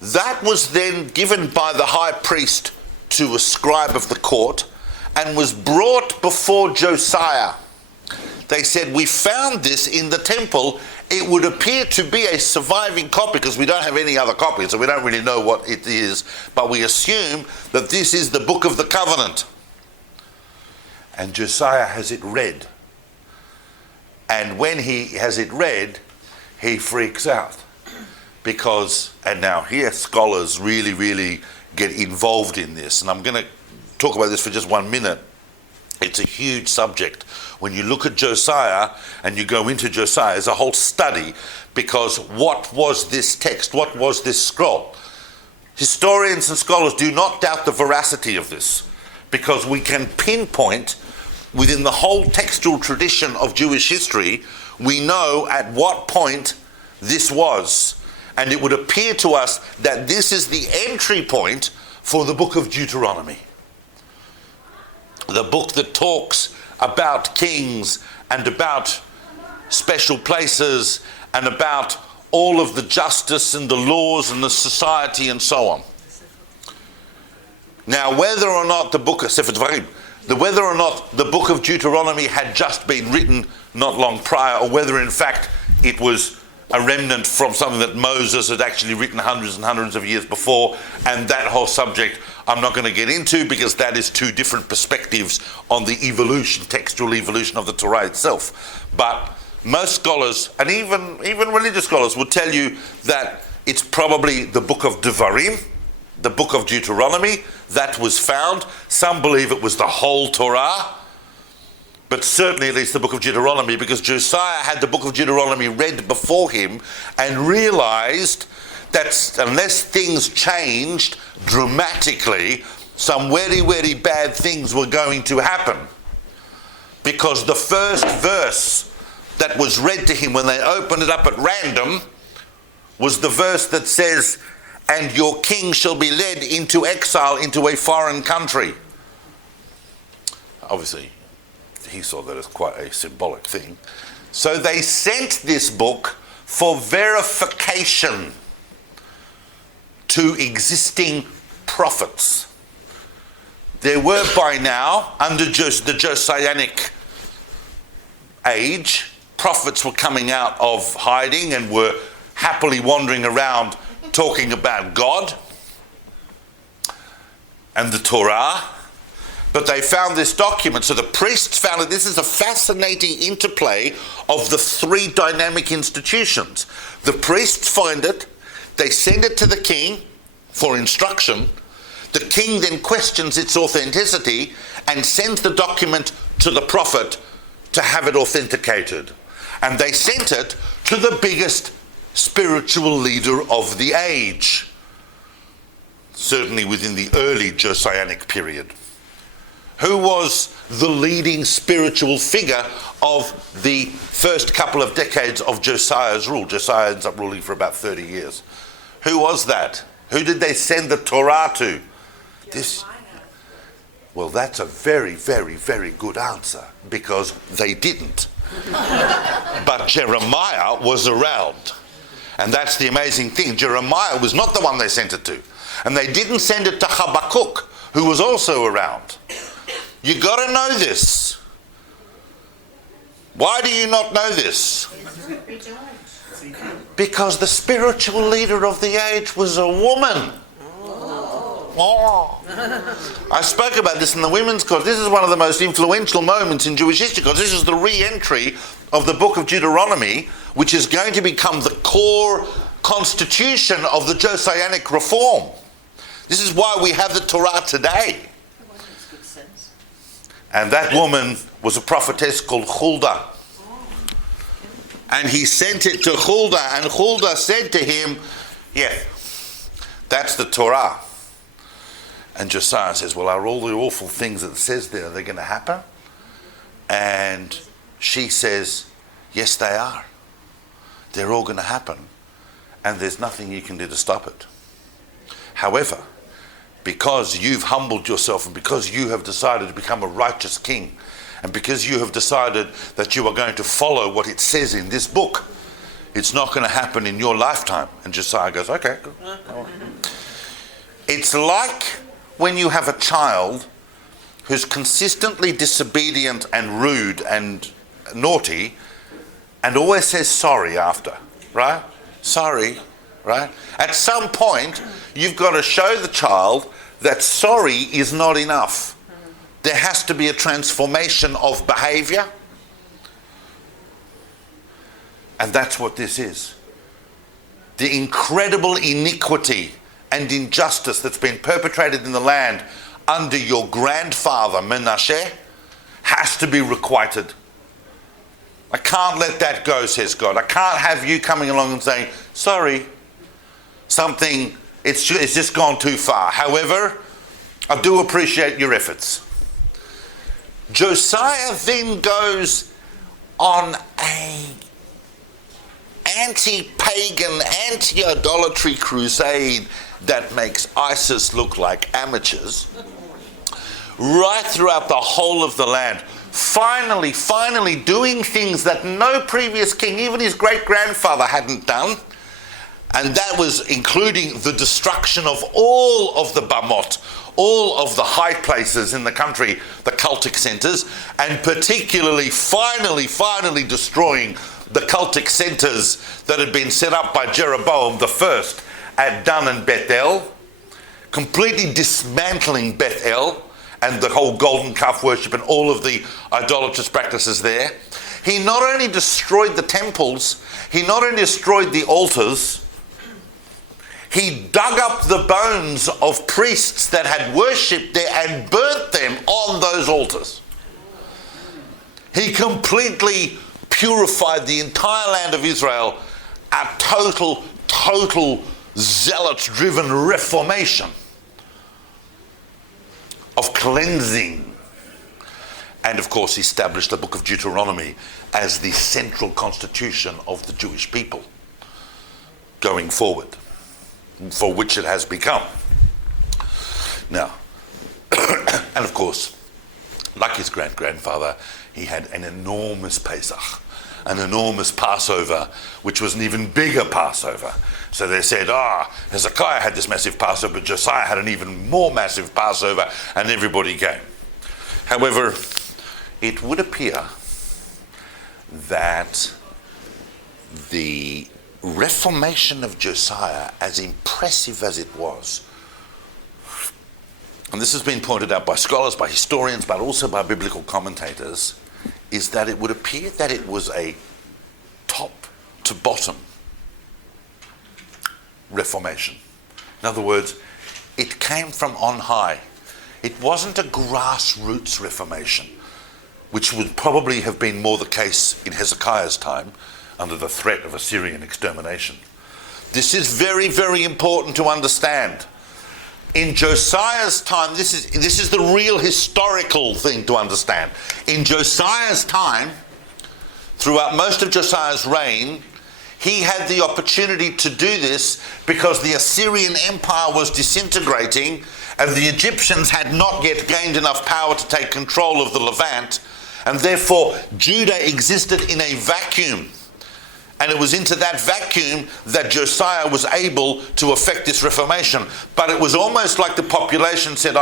That was then given by the high priest to a scribe of the court and was brought before Josiah. They said, we found this in the temple. It would appear to be a surviving copy because we don't have any other copies, so we don't really know what it is, but we assume that this is the Book of the Covenant. And Josiah has it read. And when he has it read, he freaks out. Because, and now here scholars really get involved in this, and I'm going to talk about this for just 1 minute. It's a huge subject. When you look at Josiah and you go into Josiah, it's a whole study, because what was this text? What was this scroll? Historians and scholars do not doubt the veracity of this, because we can pinpoint within the whole textual tradition of Jewish history, we know at what point this was. And it would appear to us that this is the entry point for the book of Deuteronomy. The book that talks about kings and about special places and about all of the justice and the laws and the society and so on. Now, whether or not the book of Sefer Dvarim, whether or not the book of Deuteronomy had just been written not long prior, or whether in fact it was a remnant from something that Moses had actually written hundreds and hundreds of years before, and that whole subject I'm not going to get into, because that is two different perspectives on the evolution, textual evolution of the Torah itself. But most scholars, and even religious scholars, will tell you that it's probably the book of Devarim, the book of Deuteronomy, that was found. Some believe it was the whole Torah, but certainly at least the book of Deuteronomy, because Josiah had the book of Deuteronomy read before him and realized that unless things changed dramatically, some very bad things were going to happen. Because the first verse that was read to him when they opened it up at random was the verse that says, "And your king shall be led into exile into a foreign country." Obviously, he saw that as quite a symbolic thing. So they sent this book for verification to existing prophets. There were by now, under the Josianic age, prophets were coming out of hiding and were happily wandering around talking about God and the Torah. But they found this document. So the priests found that this is a fascinating interplay of the three dynamic institutions. The priests find it, they send it to the king for instruction. The king then questions its authenticity and sends the document to the prophet to have it authenticated. And they sent it to the biggest spiritual leader of the age, certainly within the early Josianic period. Who was the leading spiritual figure of the first couple of decades of Josiah's rule? Josiah ends up ruling for about 30 years. Who was that? Who did they send the Torah to? Well, that's a very good answer, because they didn't. But Jeremiah was around. And that's the amazing thing. Jeremiah was not the one they sent it to. And they didn't send it to Habakkuk, who was also around. You got to know this. Why do you not know this? Because the spiritual leader of the age was a woman. Oh. I spoke about this in the women's course. This is one of the most influential moments in Jewish history, because this is the re-entry of the book of Deuteronomy, which is going to become the core constitution of the Josianic reform. This is why we have the Torah today. And that woman was a prophetess called Huldah. And he sent it to Huldah, and Huldah said to him, yeah, that's the Torah. And Josiah says, well, are all the awful things that it says there, are they going to happen? And she says, yes, they are. They're all going to happen. And there's nothing you can do to stop it. However, because you've humbled yourself and because you have decided to become a righteous king and because you have decided that you are going to follow what it says in this book, it's not going to happen in your lifetime. And Josiah goes, okay, good. It's like when you have a child who's consistently disobedient and rude and naughty and always says sorry after, right? Sorry, right? At some point, you've got to show the child that sorry is not enough. There has to be a transformation of behavior. And that's what this is. The incredible iniquity and injustice that's been perpetrated in the land under your grandfather, Menasheh, has to be requited. I can't let that go, says God. I can't have you coming along and saying, sorry, it's just gone too far. However, I do appreciate your efforts. Josiah then goes on a anti-pagan, anti-idolatry crusade that makes ISIS look like amateurs right throughout the whole of the land. Finally doing things that no previous king, even his great-grandfather, hadn't done. And that was including the destruction of all of the Bamot, all of the high places in the country, the cultic centers, and particularly finally destroying the cultic centers that had been set up by Jeroboam the first at Dan and Bethel, completely dismantling Bethel and the whole golden calf worship and all of the idolatrous practices there. He not only destroyed the temples, he not only destroyed the altars, he dug up the bones of priests that had worshipped there and burnt them on those altars. He completely purified the entire land of Israel, a total zealot-driven reformation of cleansing. And of course established the book of Deuteronomy as the central constitution of the Jewish people going forward, for which it has become. Now, and of course, like his grandfather, he had an enormous Pesach, an enormous Passover, which was an even bigger Passover. So they said, Hezekiah had this massive Passover, but Josiah had an even more massive Passover, and everybody came. However, it would appear that the reformation of Josiah, as impressive as it was, and this has been pointed out by scholars, by historians, but also by biblical commentators, is that it would appear that it was a top to bottom reformation. In other words, it came from on high. It wasn't a grassroots reformation, which would probably have been more the case in Hezekiah's time under the threat of Assyrian extermination. This is very, very important to understand. In Josiah's time, this is the real historical thing to understand. In Josiah's time, throughout most of Josiah's reign, he had the opportunity to do this because the Assyrian Empire was disintegrating and the Egyptians had not yet gained enough power to take control of the Levant, and therefore Judah existed in a vacuum. And it was into that vacuum that Josiah was able to effect this reformation. But it was almost like the population said,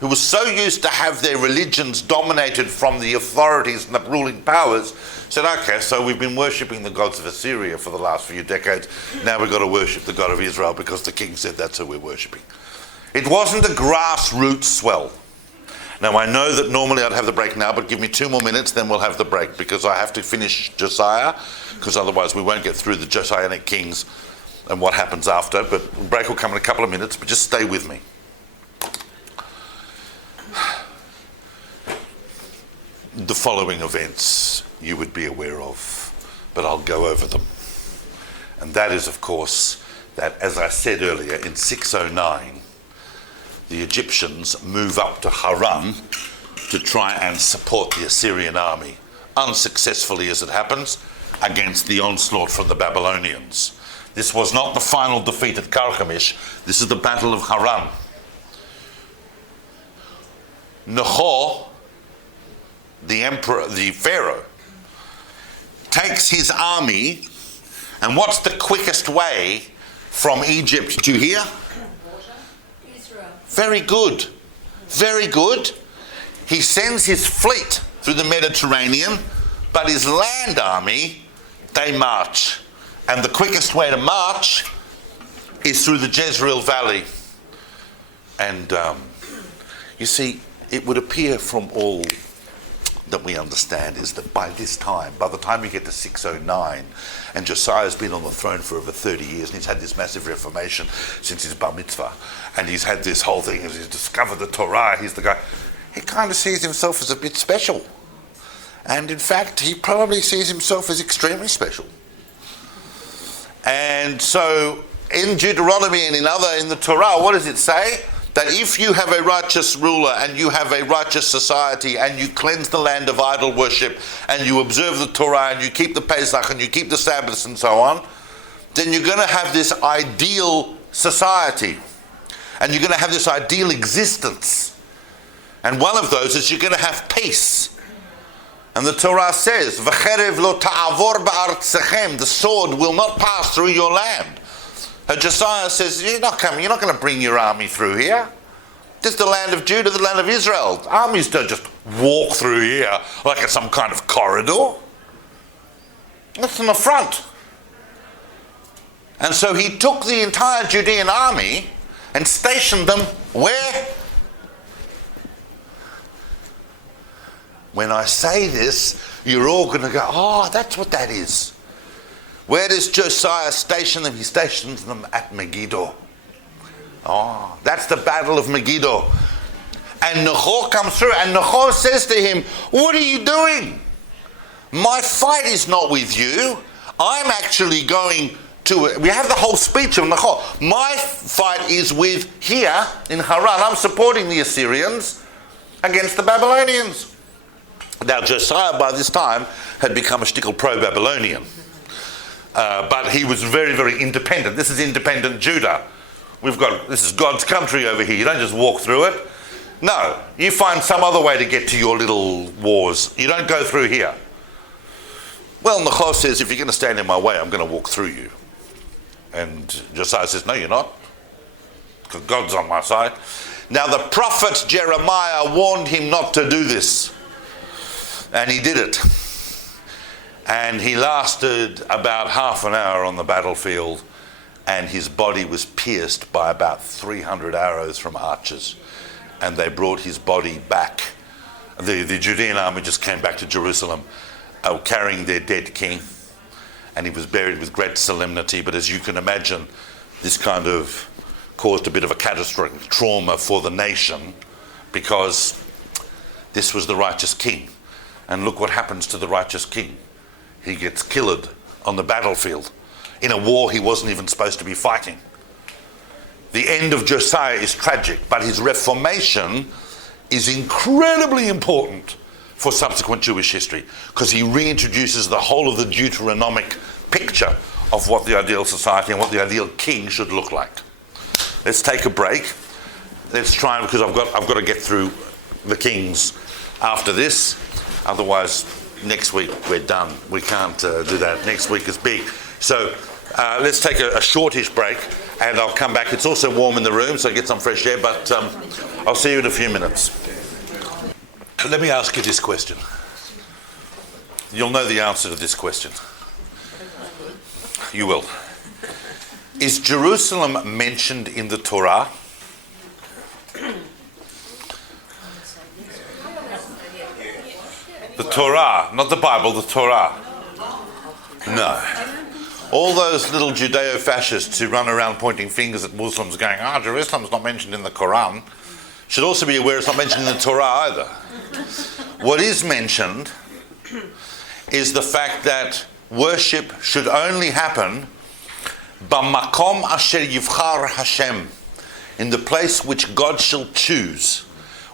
who was so used to have their religions dominated from the authorities and the ruling powers, said, okay, so we've been worshipping the gods of Assyria for the last few decades. Now we've got to worship the God of Israel because the king said that's who we're worshipping. It wasn't a grassroots swell. Now, I know that normally I'd have the break now, but give me 2 more minutes, then we'll have the break, because I have to finish Josiah, because otherwise we won't get through the Josianic kings and what happens after. But the break will come in a couple of minutes, but just stay with me. The following events you would be aware of, but I'll go over them. And that is, of course, that, as I said earlier, in 609, the Egyptians move up to Haran to try and support the Assyrian army, unsuccessfully as it happens, against the onslaught from the Babylonians. This was not the final defeat at Carchemish. This is the Battle of Haran. Nahor, the emperor, the pharaoh, takes his army, and what's the quickest way from Egypt to here? Israel. Very good. Very good. He sends his fleet through the Mediterranean, but his land army, they march. And the quickest way to march is through the Jezreel Valley. And you see, it would appear from all that we understand is that by this time, by the time you get to 609, and Josiah's been on the throne for over 30 years, and he's had this massive reformation since his bar mitzvah, and he's had this whole thing, as he's discovered the Torah, he's the guy, he kind of sees himself as a bit special. And in fact, he probably sees himself as extremely special. And so, in Deuteronomy and in the Torah, what does it say? That if you have a righteous ruler and you have a righteous society and you cleanse the land of idol worship and you observe the Torah and you keep the Pesach and you keep the Sabbaths and so on, then you're going to have this ideal society and you're going to have this ideal existence. And one of those is you're going to have peace. And the Torah says, "V'cherev lo ta'avor ba'artzechem," the sword will not pass through your land. And Josiah says, you're not going to bring your army through here. This is the land of Judah, the land of Israel. Armies don't just walk through here like it's some kind of corridor. That's an affront. And so he took the entire Judean army and stationed them where? When I say this, you're all going to go, oh, that's what that is. Where does Josiah station them? He stations them at Megiddo. Oh, that's the battle of Megiddo. And Nahor comes through, and Nahor says to him, what are you doing? My fight is not with you. I'm actually going to... We have the whole speech of Nahor. My fight is with here in Haran. I'm supporting the Assyrians against the Babylonians. Now, Josiah, by this time, had become a shtickle pro-Babylonian. But he was very, very independent. This is independent Judah. This is God's country over here. You don't just walk through it. No, you find some other way to get to your little wars. You don't go through here. Well, Nahor says, if you're going to stand in my way, I'm going to walk through you. And Josiah says, no, you're not. Because God's on my side. Now, the prophet Jeremiah warned him not to do this. And he did it. And he lasted about half an hour on the battlefield, and his body was pierced by about 300 arrows from archers. And they brought his body back. The Judean army just came back to Jerusalem, carrying their dead king. And he was buried with great solemnity. But as you can imagine, this kind of caused a bit of a catastrophic trauma for the nation, because this was the righteous king. And look what happens to the righteous king. He gets killed on the battlefield in a war he wasn't even supposed to be fighting. The end of Josiah is tragic, but his reformation is incredibly important for subsequent Jewish history, because he reintroduces the whole of the Deuteronomic picture of what the ideal society and what the ideal king should look like. Let's take a break. Let's try, because I've got to get through the kings after this. Otherwise, next week we're done. We can't do that. Next week is big. So let's take a shortish break, and I'll come back. It's also warm in the room, so get some fresh air, but I'll see you in a few minutes. Let me ask you this question. You'll know the answer to this question. You will. Is Jerusalem mentioned in the Torah? The Torah, not the Bible, the Torah. No. All those little Judeo-fascists who run around pointing fingers at Muslims going, Jerusalem's not mentioned in the Quran, should also be aware it's not mentioned in the Torah either. What is mentioned is the fact that worship should only happen b'makom asher yivchar Hashem, in the place which God shall choose,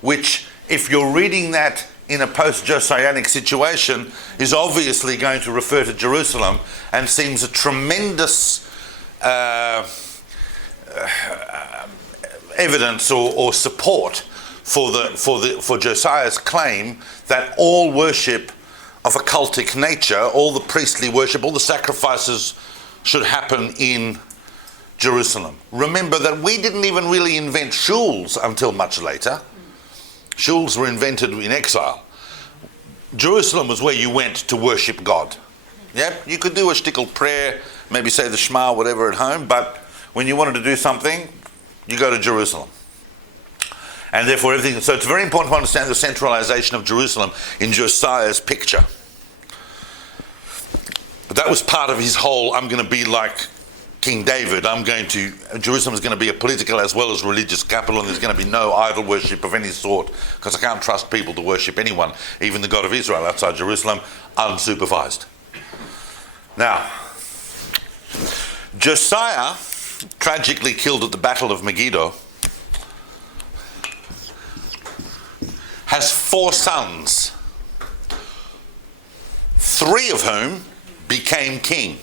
which, if you're reading that in a post-Josianic situation, is obviously going to refer to Jerusalem and seems a tremendous evidence or support for Josiah's claim that all worship of a cultic nature, all the priestly worship, all the sacrifices should happen in Jerusalem. Remember that we didn't even really invent shuls until much later. Shuls were invented in exile. Jerusalem was where you went to worship God. Yep, you could do a shtickle prayer, maybe say the Shema, whatever at home, but when you wanted to do something, you go to Jerusalem. And therefore everything, so it's very important to understand the centralization of Jerusalem in Josiah's picture. But that was part of his whole, I'm going to be like King David, Jerusalem is going to be a political as well as religious capital, and there's going to be no idol worship of any sort, because I can't trust people to worship anyone, even the God of Israel outside Jerusalem, unsupervised. Now, Josiah, tragically killed at the Battle of Megiddo, has 4 sons, 3 of whom became king.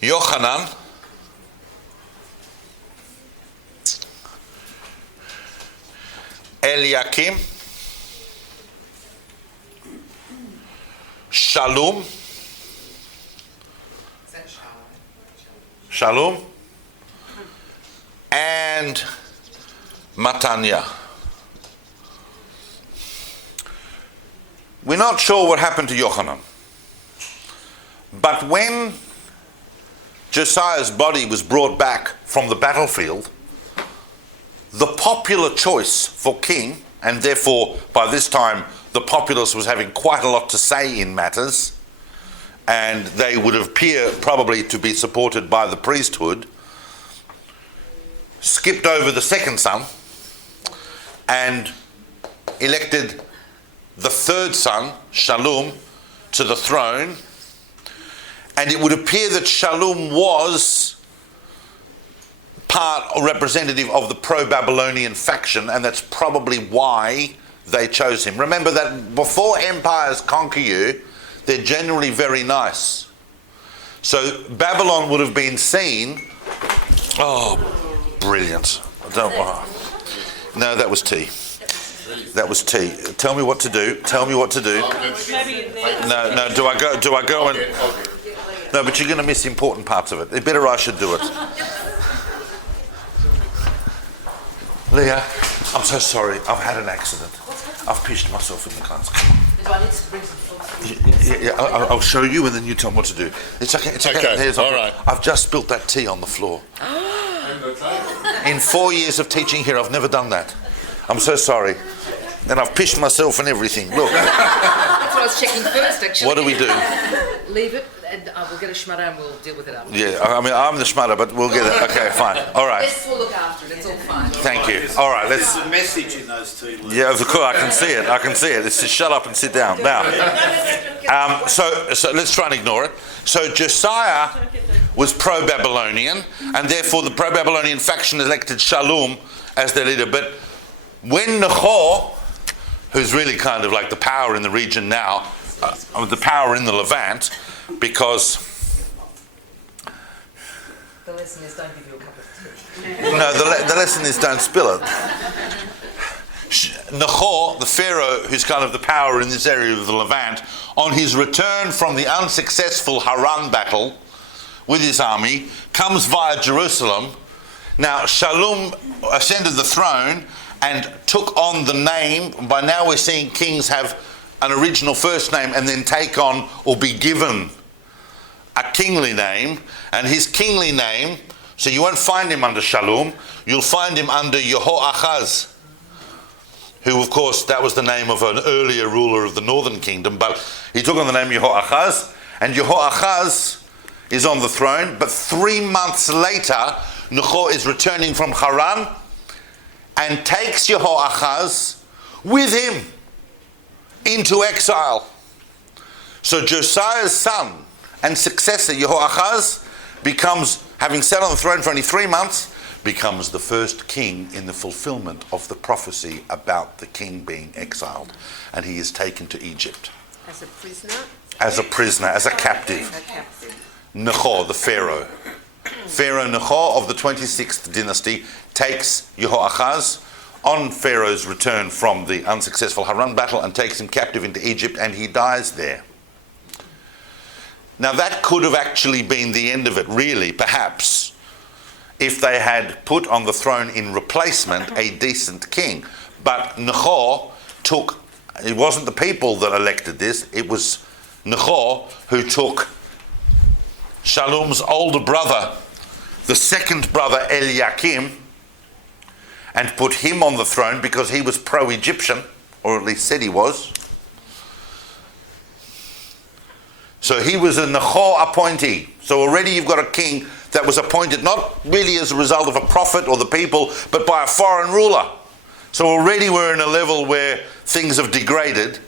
Yochanan, Eliakim, Shalom, and Matanya. We're not sure what happened to Yochanan, but when Josiah's body was brought back from the battlefield, the popular choice for king, and therefore by this time the populace was having quite a lot to say in matters, and they would appear probably to be supported by the priesthood, skipped over the second son and elected the third son, Shalom, to the throne. And it would appear that Shalom was part or representative of the pro-Babylonian faction, and that's probably why they chose him. Remember that before empires conquer you, they're generally very nice. So Babylon would have been seen... Oh, brilliant. No, that was tea. That was tea. Tell me what to do. Tell me what to do. No, do I go and... No, but you're going to miss important parts of it. Better I should do it. Leah, I'm so sorry. I've had an accident. I've pissed myself in the class. Come on. Do I need to bring some fruit? Yeah, I'll show you and then you tell me what to do. It's okay. It's okay. Okay, all right. I've just spilt that tea on the floor. In 4 years of teaching here, I've never done that. I'm so sorry. And I've pissed myself and everything. Look. That's what I was checking first, actually. What do we do? Leave it, and we'll get a shmata and we'll deal with it after. Yeah, I mean, I'm the schmutter, but we'll get it. Okay, fine. All right. We'll look after it. It's all fine. Thank you. All right, let's... There's a message in those 2 words. Yeah, of course, I can see it. I can see it. It's just shut up and sit down. Now, so let's try and ignore it. So Josiah was pro-Babylonian, and therefore the pro-Babylonian faction elected Shalom as their leader. But when Nahor, who's really kind of like the power in the region now, the power in the Levant, because... The lesson is don't give you a cup of tea. No, the lesson is don't spill it. Nahor, the pharaoh who's kind of the power in this area of the Levant, on his return from the unsuccessful Haran battle with his army, comes via Jerusalem. Now, Shalom ascended the throne and took on the name. By now we're seeing kings have an original first name and then take on or be given a kingly name. And his kingly name, so you won't find him under Shalom, you'll find him under Yehoachaz, who of course that was the name of an earlier ruler of the northern kingdom, but he took on the name Yehoachaz, and Yehoachaz is on the throne. But 3 months later, Nahor is returning from Haran and takes Yehoachaz with him into exile. So Josiah's son and successor Yehoachaz becomes, having sat on the throne for only 3 months, becomes the first king in the fulfillment of the prophecy about the king being exiled. And he is taken to Egypt. As a prisoner? As a prisoner, as a captive. A captive. Necho, the Pharaoh. Pharaoh Necho of the 26th dynasty takes Jehoahaz on Pharaoh's return from the unsuccessful Haran battle and takes him captive into Egypt, and he dies there. Now that could have actually been the end of it, really, perhaps, if they had put on the throne in replacement a decent king. But Necho took, it wasn't the people that elected this, it was Necho who took Shallum's older brother, the second brother Eliakim, and put him on the throne because he was pro-Egyptian, or at least said he was. So he was a Necho appointee. So already you've got a king that was appointed not really as a result of a prophet or the people, but by a foreign ruler. So already we're in a level where things have degraded,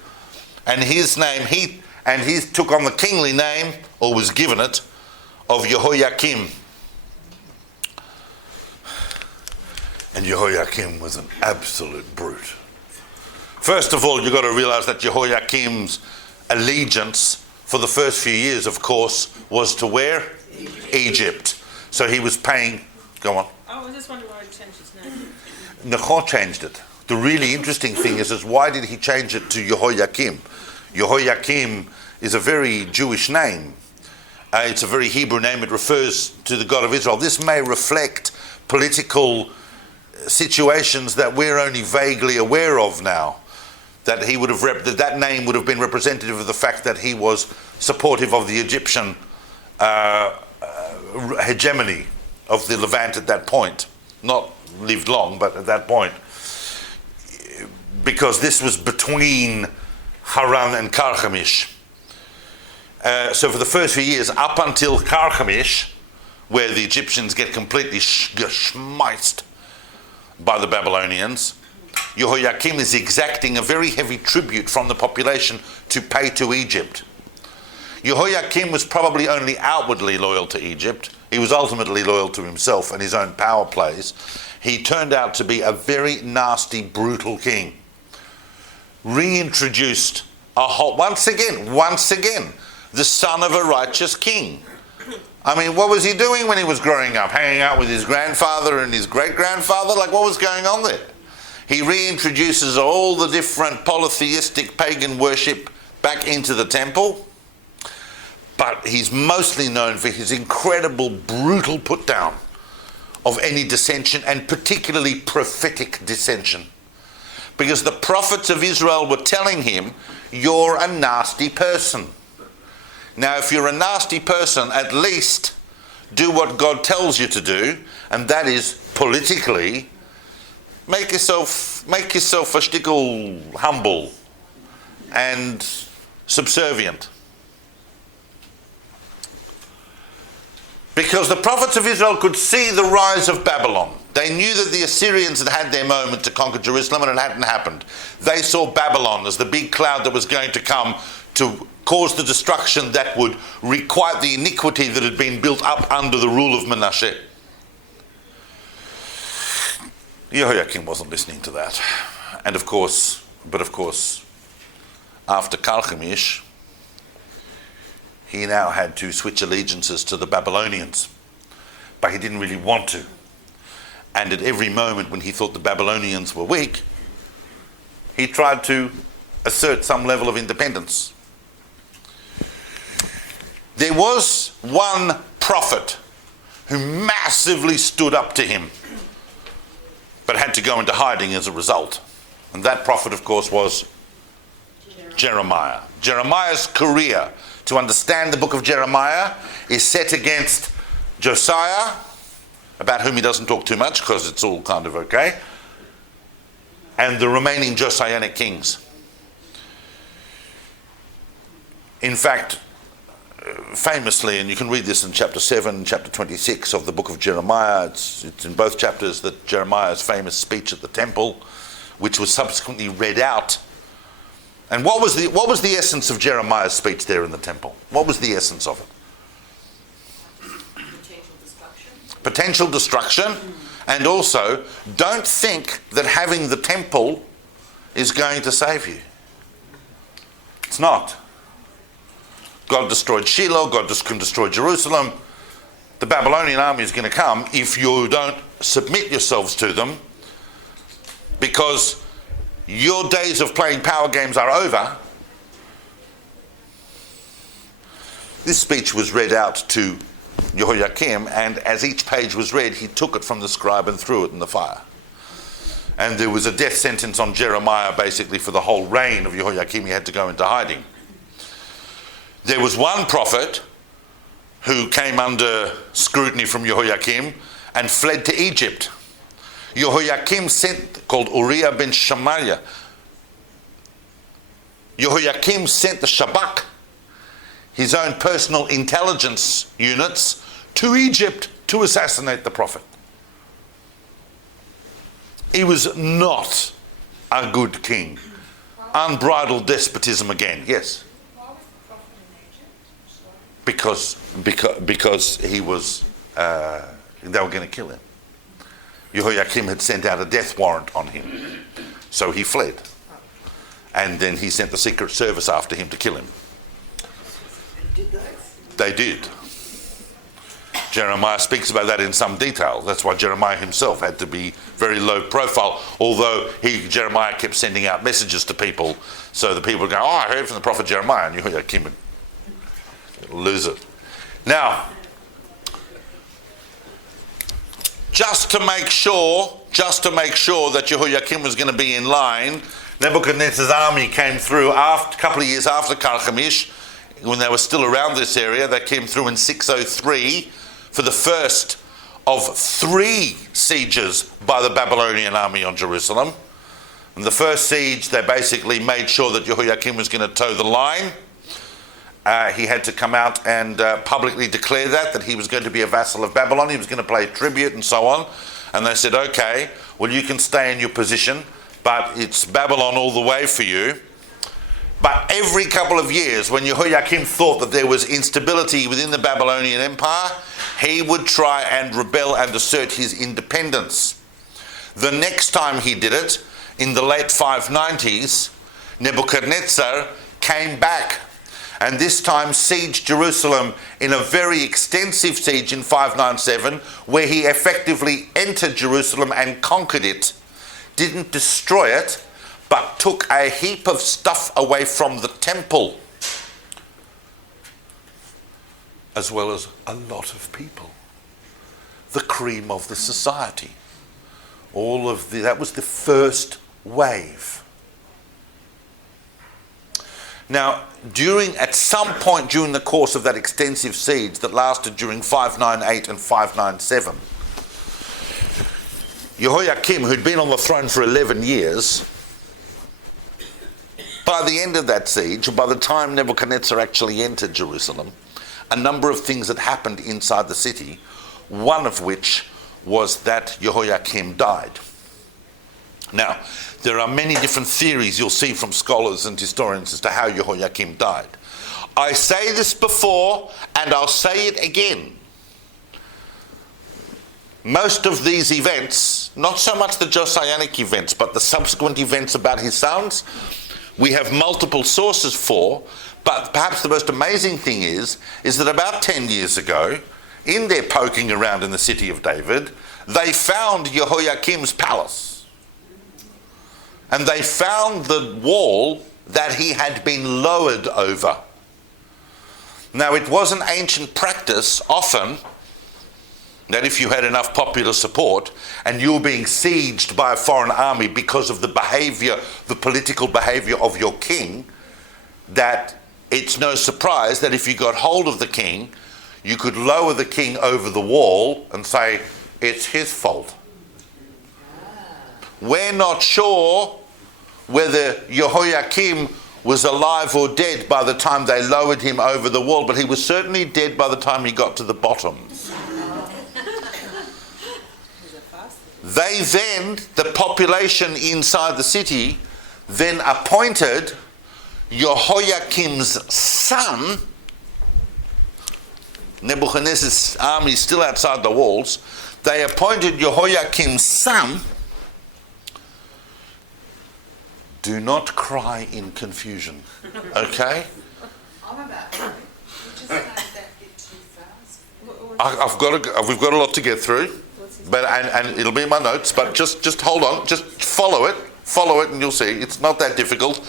and his name, he took on the kingly name, or was given it, of Jehoiakim. And Jehoiakim was an absolute brute. First of all, you've got to realize that Jehoiakim's allegiance for the first few years, of course, was to where? Egypt. So he was paying, go on. Oh, I just wondering why he changed his name. Necho changed it. The really interesting thing is why did he change it to Jehoiakim? Jehoiakim is a very Jewish name. It's a very Hebrew name. It refers to the God of Israel. This may reflect political situations that we're only vaguely aware of now. That he would have that name would have been representative of the fact that he was supportive of the Egyptian hegemony of the Levant at that point. Not lived long, but at that point. Because this was between Haran and Carchemish. So for the first few years, up until Carchemish, where the Egyptians get completely geschmiced by the Babylonians, Jehoiakim is exacting a very heavy tribute from the population to pay to Egypt. Jehoiakim was probably only outwardly loyal to Egypt. He was ultimately loyal to himself and his own power plays. He turned out to be a very nasty, brutal king. Reintroduced once again, the son of a righteous king. I mean, what was he doing when he was growing up? Hanging out with his grandfather and his great-grandfather? Like, what was going on there? He reintroduces all the different polytheistic pagan worship back into the temple. But he's mostly known for his incredible, brutal put-down of any dissension, and particularly prophetic dissension. Because the prophets of Israel were telling him, you're a nasty person. Now, if you're a nasty person, at least do what God tells you to do, and that is politically make yourself a shtickle humble and subservient. Because the prophets of Israel could see the rise of Babylon. They knew that the Assyrians had had their moment to conquer Jerusalem, and it hadn't happened. They saw Babylon as the big cloud that was going to come to cause the destruction that would requite the iniquity that had been built up under the rule of Menasheh. Jehoiakim wasn't listening to that. And of course, after Carchemish, he now had to switch allegiances to the Babylonians. But he didn't really want to. And at every moment when he thought the Babylonians were weak, he tried to assert some level of independence. There was one prophet who massively stood up to him, but had to go into hiding as a result. And that prophet, of course, was Jeremiah. Jeremiah's career, to understand the book of Jeremiah, is set against Josiah, about whom he doesn't talk too much because it's all kind of okay, and the remaining Josianic kings. In fact, famously, and you can read this in chapter 7, chapter 26 of the book of Jeremiah, it's in both chapters, that Jeremiah's famous speech at the temple, which was subsequently read out. And what was the essence of Jeremiah's speech there in the temple? What was the essence of it? potential destruction, and also don't think that having the temple is going to save you. It's not. God destroyed Shiloh, God can destroy Jerusalem. The Babylonian army is going to come if you don't submit yourselves to them, because your days of playing power games are over. This speech was read out to Jehoiakim, and as each page was read, he took it from the scribe and threw it in the fire. And there was a death sentence on Jeremiah basically for the whole reign of Jehoiakim. He had to go into hiding. There was one prophet who came under scrutiny from Jehoiakim and fled to Egypt. Jehoiakim sent, called Uriah ben Shemaiah, Jehoiakim sent the Shabak, his own personal intelligence units, to Egypt to assassinate the prophet. He was not a good king. Unbridled despotism again. Yes? Why was the prophet in Egypt? Because he was, they were going to kill him. Jehoiakim had sent out a death warrant on him. So he fled. And then he sent the Secret Service after him to kill him. Did they? They did. Jeremiah speaks about that in some detail. That's why Jeremiah himself had to be very low profile, although Jeremiah kept sending out messages to people, so the people would go, I heard from the prophet Jeremiah, and Jehoiakim would lose it. Now, just to make sure that Jehoiakim was going to be in line, Nebuchadnezzar's army came through a couple of years after Carchemish, when they were still around this area. They came through in 603 for the first of 3 sieges by the Babylonian army on Jerusalem. In the first siege, they basically made sure that Jehoiakim was going to toe the line. He had to come out and publicly declare that he was going to be a vassal of Babylon. He was going to pay tribute and so on. And they said, okay, well, you can stay in your position, but it's Babylon all the way for you. But every couple of years, when Jehoiakim thought that there was instability within the Babylonian Empire, he would try and rebel and assert his independence. The next time he did it, in the late 590s, Nebuchadnezzar came back, and this time sieged Jerusalem in a very extensive siege in 597, where he effectively entered Jerusalem and conquered it. Didn't destroy it, but took a heap of stuff away from the temple, as well as a lot of people, the cream of the society. That was the first wave. Now, at some point during the course of that extensive siege that lasted during 598 and 597, Jehoiakim, who'd been on the throne for 11 years, by the end of that siege, by the time Nebuchadnezzar actually entered Jerusalem, a number of things had happened inside the city, one of which was that Jehoiakim died. Now, there are many different theories you'll see from scholars and historians as to how Jehoiakim died. I say this before, and I'll say it again. Most of these events, not so much the Josianic events, but the subsequent events about his sons, we have multiple sources for, but perhaps the most amazing thing is that about 10 years ago, in their poking around in the city of David, they found Jehoiakim's palace. And they found the wall that he had been lowered over. Now, it was an ancient practice often that if you had enough popular support and you were being sieged by a foreign army because of the behavior, the political behavior of your king, that it's no surprise that if you got hold of the king, you could lower the king over the wall and say, it's his fault. We're not sure whether Jehoiakim was alive or dead by the time they lowered him over the wall, but he was certainly dead by the time he got to the bottom. They then, the population inside the city, then appointed Jehoiakim's son Nebuchadnezzar's army is still outside the walls, they appointed Jehoiakim's son. Do not cry in confusion, okay? I'm about to. You just made that bit too fast. We've got a lot to get through, but and it'll be in my notes. But just hold on, just follow it, and you'll see it's not that difficult.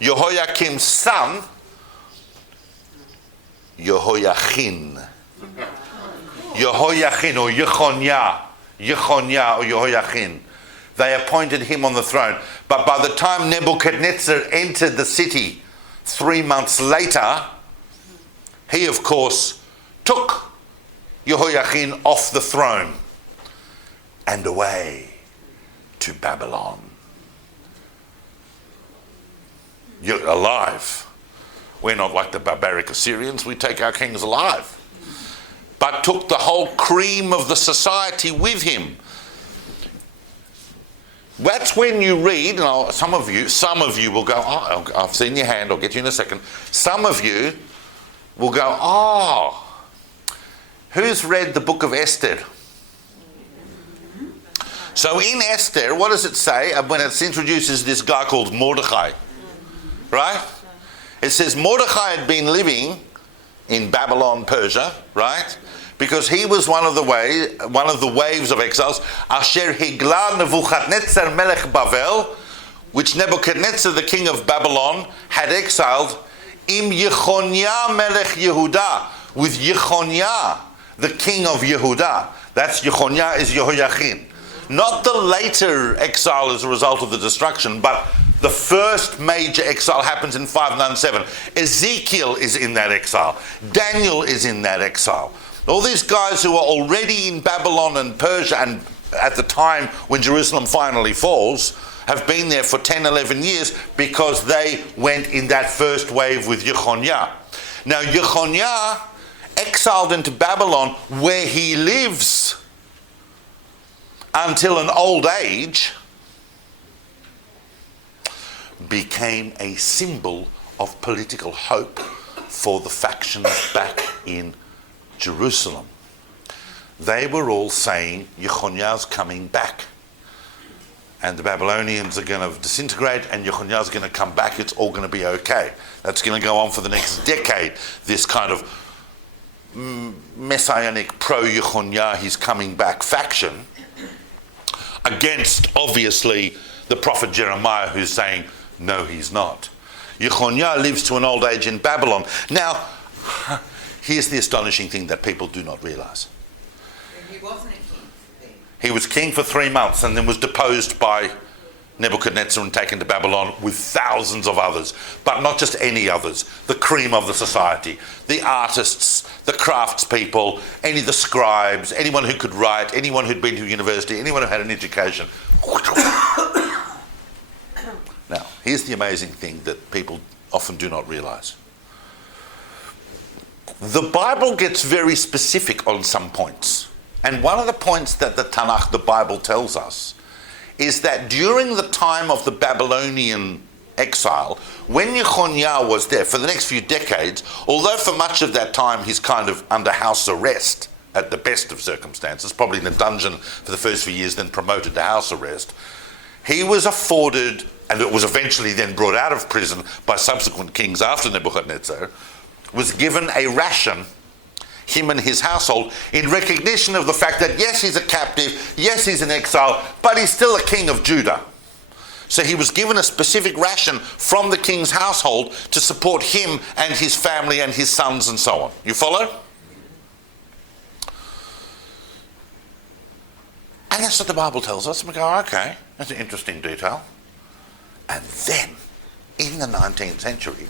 Jehoiakim's son, Jehoiachin or Jechoniah or Jehoiachin. They appointed him on the throne. But by the time Nebuchadnezzar entered the city 3 months later, he of course took Jehoiachin off the throne and away to Babylon. You're alive. We're not like the barbaric Assyrians, we take our kings alive. But took the whole cream of the society with him. That's when you read, and some of you will go, oh, I've seen your hand, I'll get you in a second. Some of you will go, oh, who's read the book of Esther? So in Esther, what does it say when it introduces this guy called Mordecai? Right? It says Mordecai had been living in Babylon, Persia, right? Because he was one of the waves of exiles. Asher higla Nebuchadnezzar melech Bavel, which Nebuchadnezzar, the king of Babylon, had exiled. Im Yechoniah melech Yehuda, with Yechoniah, the king of Yehuda. That's Yechoniah is Jehoiachin. Not the later exile as a result of the destruction, but the first major exile happens in 597. Ezekiel is in that exile. Daniel is in that exile. All these guys who are already in Babylon and Persia, and at the time when Jerusalem finally falls, have been there for 10, 11 years because they went in that first wave with Jechoniah. Now Jechoniah exiled into Babylon, where he lives until an old age, became a symbol of political hope for the factions back in Jerusalem. They were all saying Jechoniah's coming back, and the Babylonians are going to disintegrate and Jechoniah's going to come back. It's all going to be okay. That's going to go on for the next decade, this kind of messianic pro-Jechoniah, he's coming back faction, against obviously the prophet Jeremiah, who's saying no, he's not. Jechoniah lives to an old age in Babylon. Now here's the astonishing thing that people do not realize. He wasn't a king then. He was king for 3 months and then was deposed by Nebuchadnezzar and taken to Babylon with thousands of others, but not just any others, the cream of the society, the artists, the craftspeople, any of the scribes, anyone who could write, anyone who'd been to university, anyone who had an education. Now, here's the amazing thing that people often do not realize. The Bible gets very specific on some points. And one of the points that the Tanakh, the Bible, tells us is that during the time of the Babylonian exile, when Jechoniah was there for the next few decades, although for much of that time he's kind of under house arrest at the best of circumstances, probably in a dungeon for the first few years, then promoted to house arrest, he was afforded, and it was eventually then brought out of prison by subsequent kings after Nebuchadnezzar, was given a ration, him and his household, in recognition of the fact that yes, he's a captive, yes, he's an exile, but he's still a king of Judah. So he was given a specific ration from the king's household to support him and his family and his sons and so on. You follow? And that's what the Bible tells us. We go, okay, that's an interesting detail. And then, in the 19th century,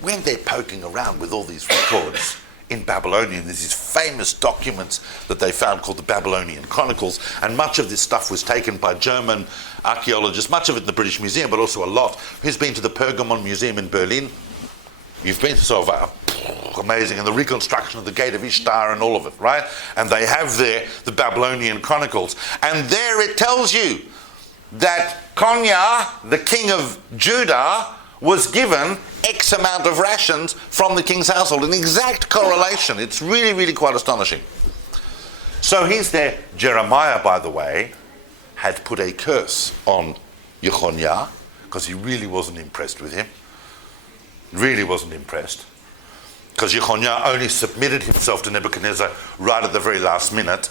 when they're poking around with all these records in Babylonian, there's these famous documents that they found called the Babylonian Chronicles, and much of this stuff was taken by German archaeologists, much of it in the British Museum, but also a lot. Who's been to the Pergamon Museum in Berlin? You've been to sort of amazing, and the reconstruction of the Gate of Ishtar and all of it, right? And they have there the Babylonian Chronicles. And there it tells you that Konya, the king of Judah, was given X amount of rations from the king's household. An exact correlation. It's really, really quite astonishing. So he's there. Jeremiah, by the way, had put a curse on Jechoniah because he really wasn't impressed with him. Really wasn't impressed. Because Jechoniah only submitted himself to Nebuchadnezzar right at the very last minute,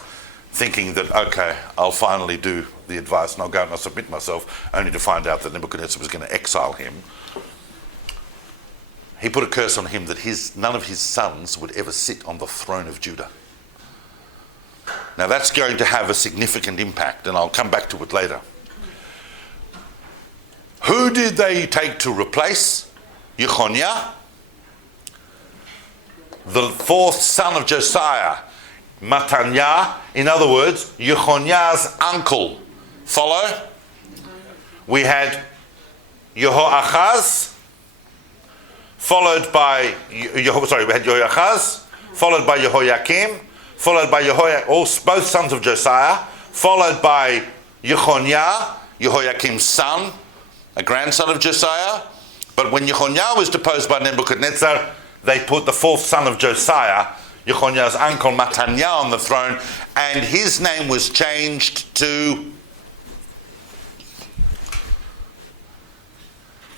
thinking that, okay, I'll finally do the advice and I'll go and I'll submit myself, only to find out that Nebuchadnezzar was going to exile him. He put a curse on him that none of his sons would ever sit on the throne of Judah. Now that's going to have a significant impact, and I'll come back to it later. Who did they take to replace Jechoniah? The fourth son of Josiah, Mattaniah, in other words, Jechoniah's uncle. Follow? We had Jehoahaz, followed by Jehoahaz, followed by Jehoiakim, followed by both sons of Josiah, followed by Jechoniah, Jehoiakim's son, a grandson of Josiah. But when Jechoniah was deposed by Nebuchadnezzar, they put the fourth son of Josiah, Jechoniah's uncle Mattaniah, on the throne, and his name was changed to...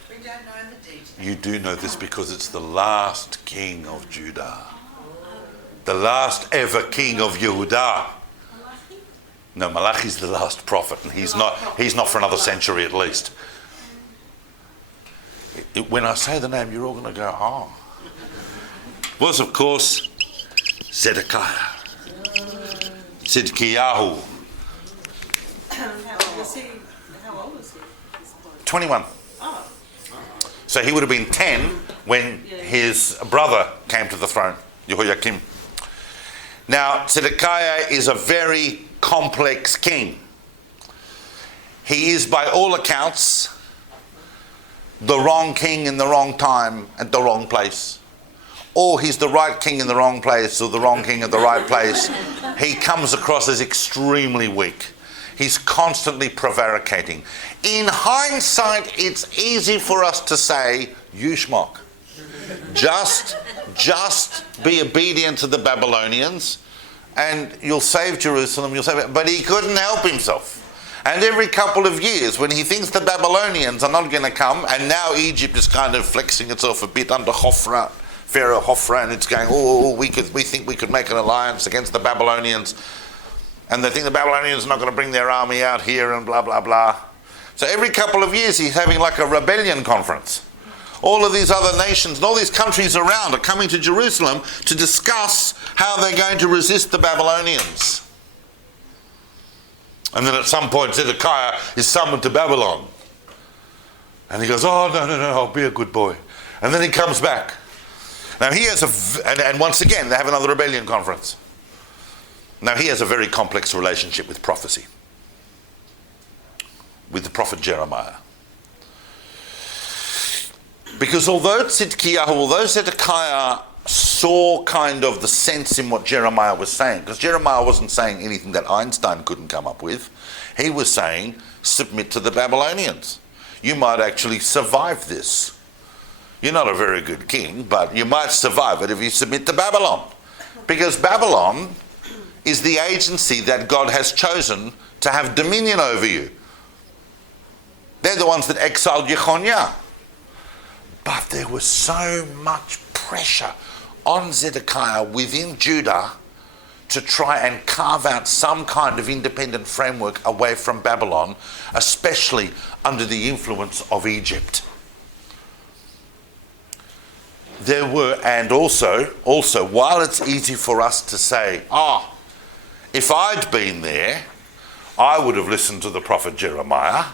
We don't know the details. You do know this because it's the last king of Judah. The last ever king of Yehudah. No, Malachi's the last prophet, and he's not for another century at least. When I say the name, you're all going to go, oh. Was, of course, Zedekiah. Zedekiah. How old was he? 21. Oh. So he would have been 10 when his brother came to the throne, Jehoiakim. Now, Zedekiah is a very complex king. He is, by all accounts, the wrong king in the wrong time at the wrong place. Or he's the right king in the wrong place, or the wrong king at the right place. He comes across as extremely weak. He's constantly prevaricating. In hindsight, it's easy for us to say, you schmuck. Just be obedient to the Babylonians and you'll save Jerusalem, you'll save it. But he couldn't help himself. And every couple of years, when he thinks the Babylonians are not going to come, and now Egypt is kind of flexing itself a bit under Pharaoh Hophra, and it's going, we think we could make an alliance against the Babylonians, and they think the Babylonians are not going to bring their army out here, and blah, blah, blah. So every couple of years he's having like a rebellion conference. All of these other nations and all these countries around are coming to Jerusalem to discuss how they're going to resist the Babylonians. And then at some point Zedekiah is summoned to Babylon. And he goes, no, I'll be a good boy. And then he comes back. Now he has and once again they have another rebellion conference. Now he has a very complex relationship with prophecy. With the prophet Jeremiah. Because although Zedekiah saw kind of the sense in what Jeremiah was saying, because Jeremiah wasn't saying anything that Einstein couldn't come up with, he was saying, submit to the Babylonians. You might actually survive this. You're not a very good king, but you might survive it if you submit to Babylon. Because Babylon is the agency that God has chosen to have dominion over you. They're the ones that exiled Jechoniah. But there was so much pressure on Zedekiah within Judah to try and carve out some kind of independent framework away from Babylon, especially under the influence of Egypt. There were, and also, while it's easy for us to say, if I'd been there, I would have listened to the prophet Jeremiah.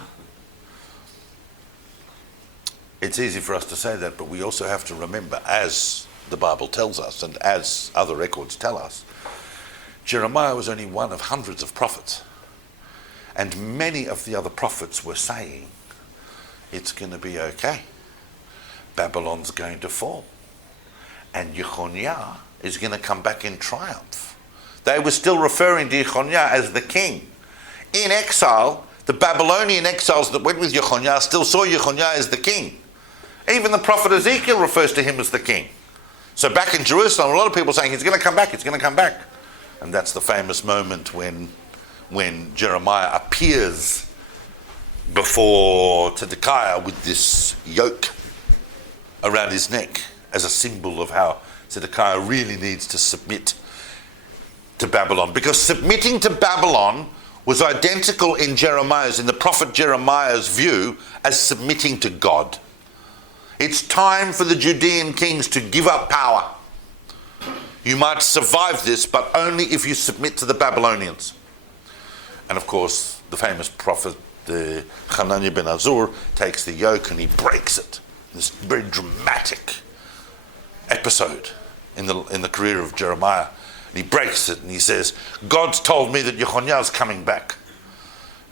It's easy for us to say that, but we also have to remember, as the Bible tells us and as other records tell us, Jeremiah was only one of hundreds of prophets. And many of the other prophets were saying, it's going to be okay. Babylon's going to fall. And Jechoniah is going to come back in triumph. They were still referring to Jechoniah as the king. In exile, the Babylonian exiles that went with Jechoniah still saw Jechoniah as the king. Even the prophet Ezekiel refers to him as the king. So back in Jerusalem, a lot of people are saying he's going to come back, he's going to come back. And that's the famous moment when Jeremiah appears before Zedekiah with this yoke around his neck as a symbol of how Zedekiah really needs to submit to Babylon. Because submitting to Babylon was identical in the prophet Jeremiah's view, as submitting to God. It's time for the Judean kings to give up power. You might survive this, but only if you submit to the Babylonians. And of course, the famous prophet Hananiah ben Azur takes the yoke and he breaks it. This very dramatic episode in the career of Jeremiah. And he breaks it and he says, God's told me that Yechoniah's coming back.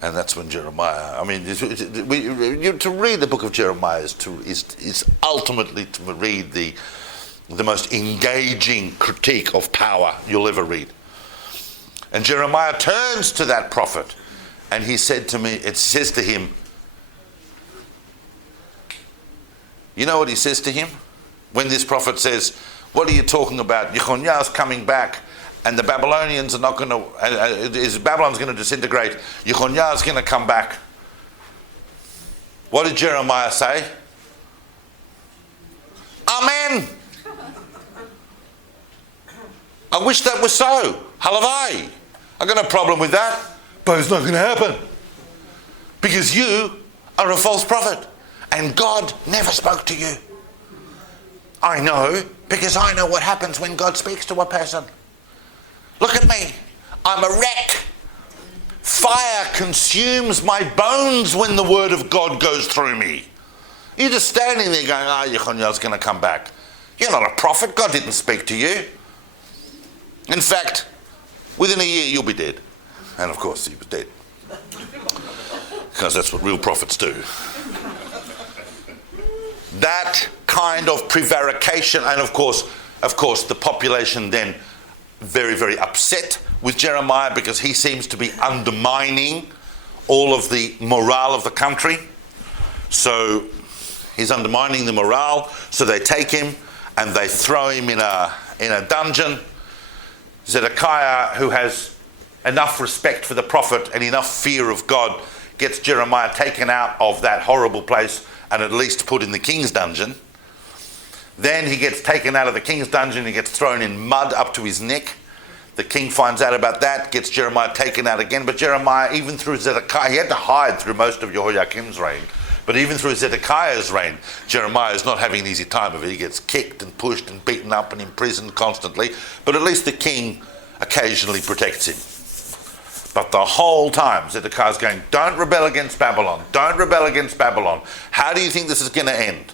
And that's when Jeremiah, to read the book of Jeremiah is ultimately to read the most engaging critique of power you'll ever read. And Jeremiah turns to that prophet and it says to him, you know what he says to him? When this prophet says, what are you talking about? Yechoniah's coming back. And the Babylonians are not going to, Babylon's going to disintegrate. Yechoniah's going to come back. What did Jeremiah say? Amen. I wish that was so. Halavai. I've got no problem with that. But it's not going to happen. Because you are a false prophet. And God never spoke to you. I know, because I know what happens when God speaks to a person. Look at me. I'm a wreck. Fire consumes my bones when the word of God goes through me. You're just standing there going, Yechoniah's going to come back. You're not a prophet. God didn't speak to you. In fact, within a year you'll be dead. And of course he was dead. Because that's what real prophets do. That kind of prevarication, and of course the population then very, very upset with Jeremiah because he seems to be undermining all of the morale of the country. So he's undermining the morale. So they take him and they throw him in a dungeon. Zedekiah, who has enough respect for the prophet and enough fear of God, gets Jeremiah taken out of that horrible place and at least put in the king's dungeon. Then he gets taken out of the king's dungeon, he gets thrown in mud up to his neck. The king finds out about that, gets Jeremiah taken out again. But Jeremiah, even through Zedekiah, he had to hide through most of Jehoiakim's reign. But even through Zedekiah's reign, Jeremiah is not having an easy time of it. He gets kicked and pushed and beaten up and imprisoned constantly. But at least the king occasionally protects him. But the whole time, Zedekiah's going, don't rebel against Babylon. Don't rebel against Babylon. How do you think this is going to end?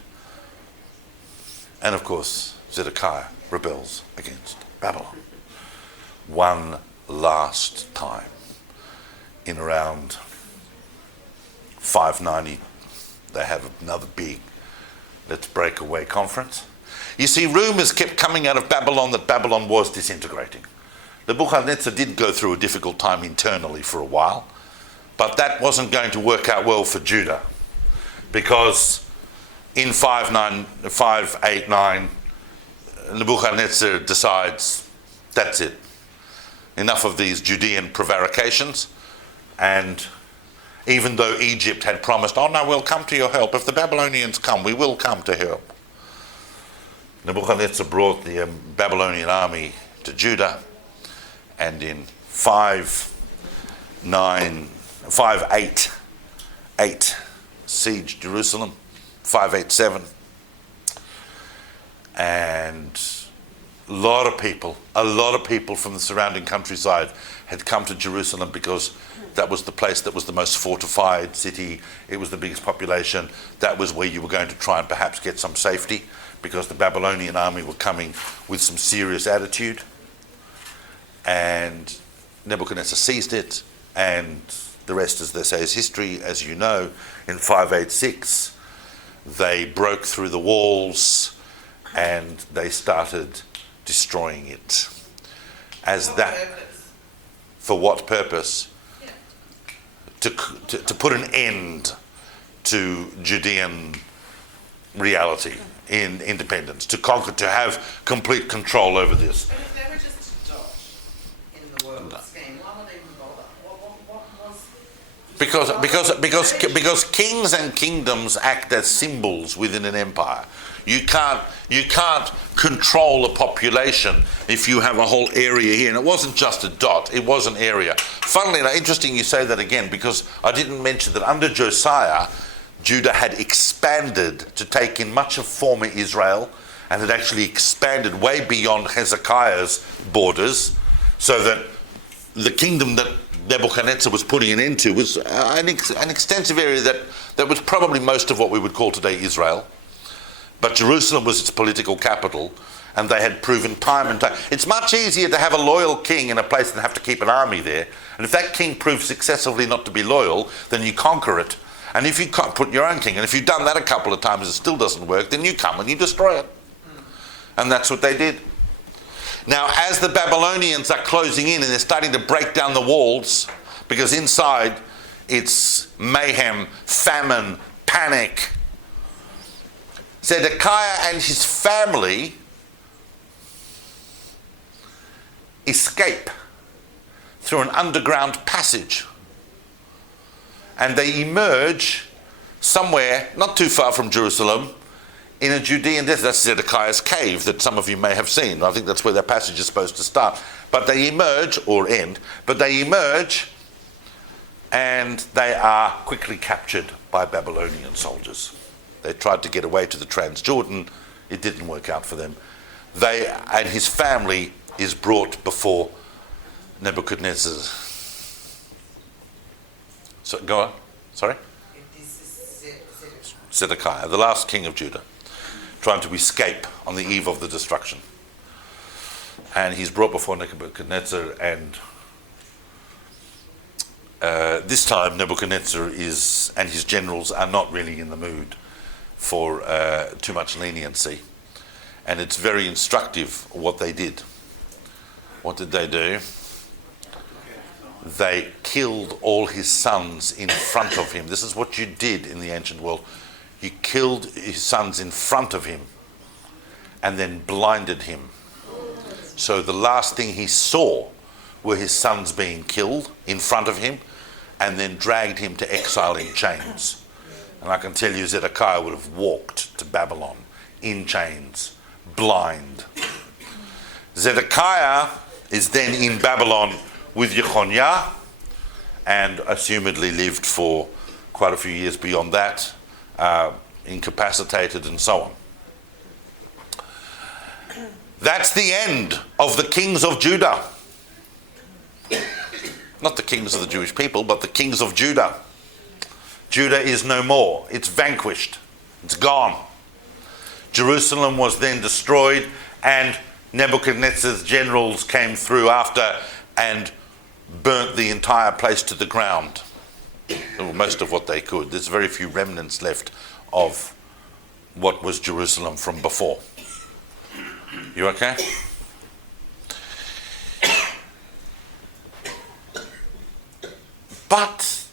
And of course, Zedekiah rebels against Babylon. One last time. In around 590, they have another big let's break away conference. You see, rumours kept coming out of Babylon that Babylon was disintegrating. Nebuchadnezzar did go through a difficult time internally for a while, but that wasn't going to work out well for Judah, because in 589, Nebuchadnezzar decides, that's it. Enough of these Judean prevarications. And even though Egypt had promised, oh no, we'll come to your help. If the Babylonians come, we will come to help. Nebuchadnezzar brought the Babylonian army to Judah, and in 588 siege Jerusalem, 587, and a lot of people from the surrounding countryside had come to Jerusalem because that was the place that was the most fortified city. It was the biggest population. That was where you were going to try and perhaps get some safety, because the Babylonian army were coming with some serious attitude. And Nebuchadnezzar seized it, and the rest, as they say, is history. As you know, in 586, they broke through the walls and they started destroying it. For what purpose? To put an end to Judean reality in independence, to conquer, to have complete control over this. But if they were just a dot in the world scheme, why would they even bother? What was... Because kings and kingdoms act as symbols within an empire. You can't control a population if you have a whole area here. And it wasn't just a dot, it was an area. Funnily enough, interesting you say that again, because I didn't mention that under Josiah, Judah had expanded to take in much of former Israel, and had actually expanded way beyond Hezekiah's borders, so that the kingdom that Nebuchadnezzar was putting it into was an extensive area that was probably most of what we would call today Israel. But Jerusalem was its political capital, and they had proven time and time. It's much easier to have a loyal king in a place than have to keep an army there. And if that king proves successively not to be loyal, then you conquer it. And if you can't put your own king, and if you've done that a couple of times and it still doesn't work, then you come and you destroy it. And that's what they did. Now, as the Babylonians are closing in and they're starting to break down the walls, because inside it's mayhem, famine, panic, Zedekiah and his family escape through an underground passage. And they emerge somewhere not too far from Jerusalem in a Judean desert. That's Zedekiah's cave that some of you may have seen. I think that's where that passage is supposed to start. But they emerge, or end, but they emerge and they are quickly captured by Babylonian soldiers. They tried to get away to the Transjordan. It didn't work out for them. They and his family is brought before Nebuchadnezzar. So, go on. Sorry? Zedekiah, the last king of Judah, trying to escape on the eve of the destruction. And he's brought before Nebuchadnezzar, and this time Nebuchadnezzar and his generals are not really in the mood for too much leniency. And it's very instructive what they did. What did they do? They killed all his sons in front of him. This is what you did in the ancient world. You killed his sons in front of him and then blinded him. So the last thing he saw were his sons being killed in front of him, and then dragged him to exile in chains. And I can tell you Zedekiah would have walked to Babylon in chains, blind. Zedekiah is then in Babylon with Jechoniah, and assumedly lived for quite a few years beyond that, incapacitated and so on. That's the end of the kings of Judah. Not the kings of the Jewish people, but the kings of Judah. Judah is no more. It's vanquished. It's gone. Jerusalem was then destroyed, and Nebuchadnezzar's generals came through after and burnt the entire place to the ground. Or most of what they could. There's very few remnants left of what was Jerusalem from before. You okay? But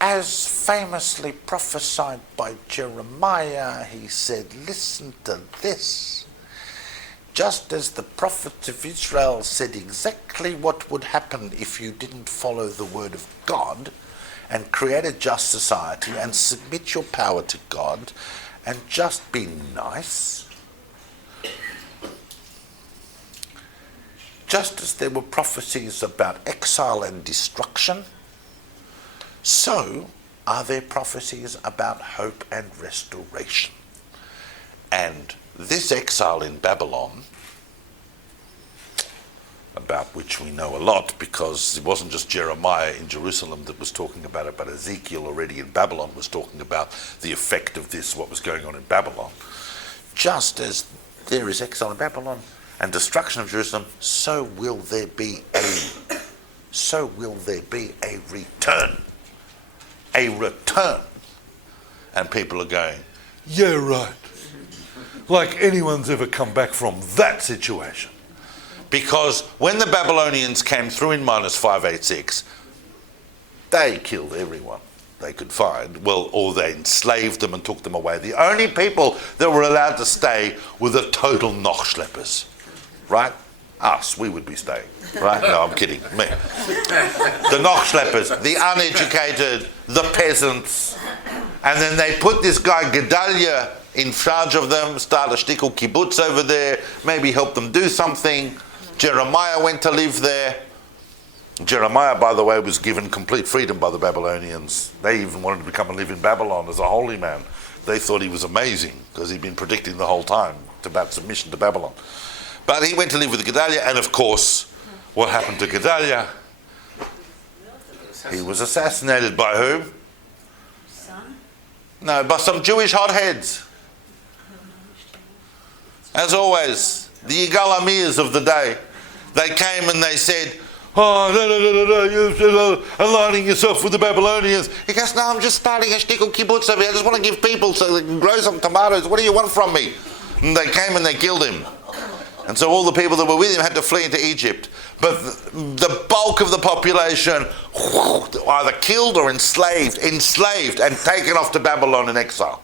as famously prophesied by Jeremiah, he said, listen to this. Just as the prophets of Israel said exactly what would happen if you didn't follow the word of God and create a just society and submit your power to God and just be nice. Just as there were prophecies about exile and destruction, so are there prophecies about hope and restoration. And this exile in Babylon, about which we know a lot, because it wasn't just Jeremiah in Jerusalem that was talking about it, but Ezekiel already in Babylon was talking about the effect of this, what was going on in Babylon. Just as there is exile in Babylon and destruction of Jerusalem, so will there be a return. A return. And people are going, yeah, right. Like anyone's ever come back from that situation. Because when the Babylonians came through in minus 586, they killed everyone. they could find, well, or they enslaved them and took them away. The only people that were allowed to stay were the total Nachschleppers, right? Us, we would be staying, right? No, I'm kidding, me. The Nachschleppers, the uneducated, the peasants. And then they put this guy Gedalia in charge of them, start a shtickle kibbutz over there, maybe help them do something. Jeremiah went to live there. Jeremiah, by the way, was given complete freedom by the Babylonians. They even wanted to come and live in Babylon as a holy man. They thought he was amazing because he'd been predicting the whole time about submission to Babylon. But he went to live with Gedalia, and of course, what happened to Gedalia? He was assassinated by whom? No, by some Jewish hotheads. As always, the Yigal Amirs of the day, they came and they said, you're aligning yourself with the Babylonians. He goes, no, I'm just starting a shtickle kibbutz over here. I just want to give people so they can grow some tomatoes. What do you want from me? And they came and they killed him. And so all the people that were with him had to flee into Egypt. But the bulk of the population either killed or enslaved and taken off to Babylon in exile.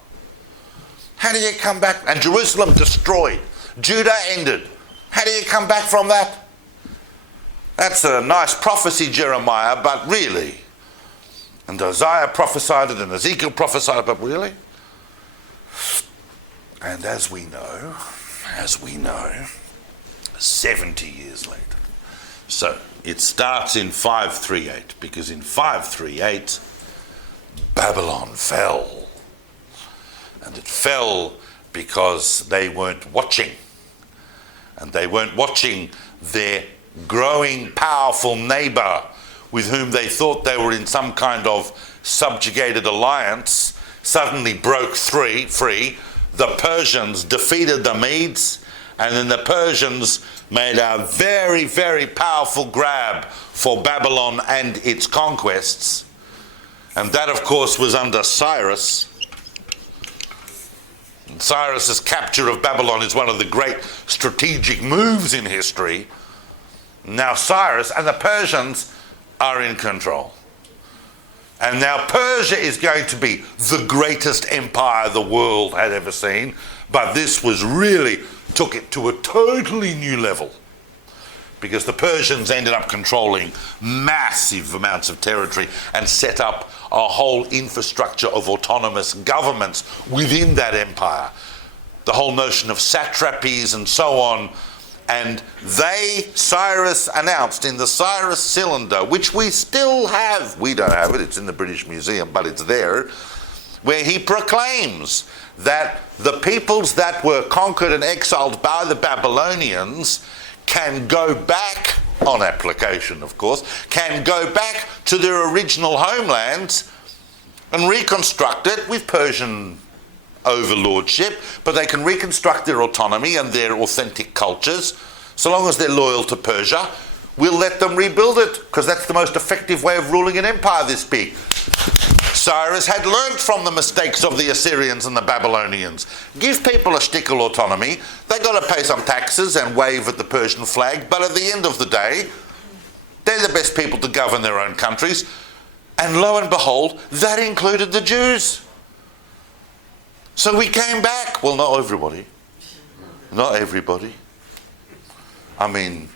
How do you come back? And Jerusalem destroyed. Judah ended. How do you come back from that? That's a nice prophecy, Jeremiah, but really. And Isaiah prophesied it and Ezekiel prophesied it, but really? And as we know, 70 years later. So it starts in 538, because in 538, Babylon fell. And it fell because they weren't watching. And they weren't watching their growing, powerful neighbor with whom they thought they were in some kind of subjugated alliance suddenly broke free. The Persians defeated the Medes, and then the Persians made a very, very powerful grab for Babylon and its conquests. And that, of course, was under Cyrus. And Cyrus's capture of Babylon is one of the great strategic moves in history. Now Cyrus and the Persians are in control. And now Persia is going to be the greatest empire the world had ever seen. But this was really took it to a totally new level, because the Persians ended up controlling massive amounts of territory and set up a whole infrastructure of autonomous governments within that empire. The whole notion of satrapies and so on. And Cyrus announced in the Cyrus Cylinder, which we still have, we don't have it, it's in the British Museum, but it's there, where he proclaims that the peoples that were conquered and exiled by the Babylonians can go back, on application of course, can go back to their original homelands and reconstruct it with Persian overlordship, but they can reconstruct their autonomy and their authentic cultures. So long as they're loyal to Persia, we'll let them rebuild it, because that's the most effective way of ruling an empire this big. Cyrus had learnt from the mistakes of the Assyrians and the Babylonians. Give people a shtickle autonomy, they got to pay some taxes and wave at the Persian flag, but at the end of the day, they're the best people to govern their own countries. And lo and behold, that included the Jews. So we came back. Well, not everybody. Not everybody. I mean,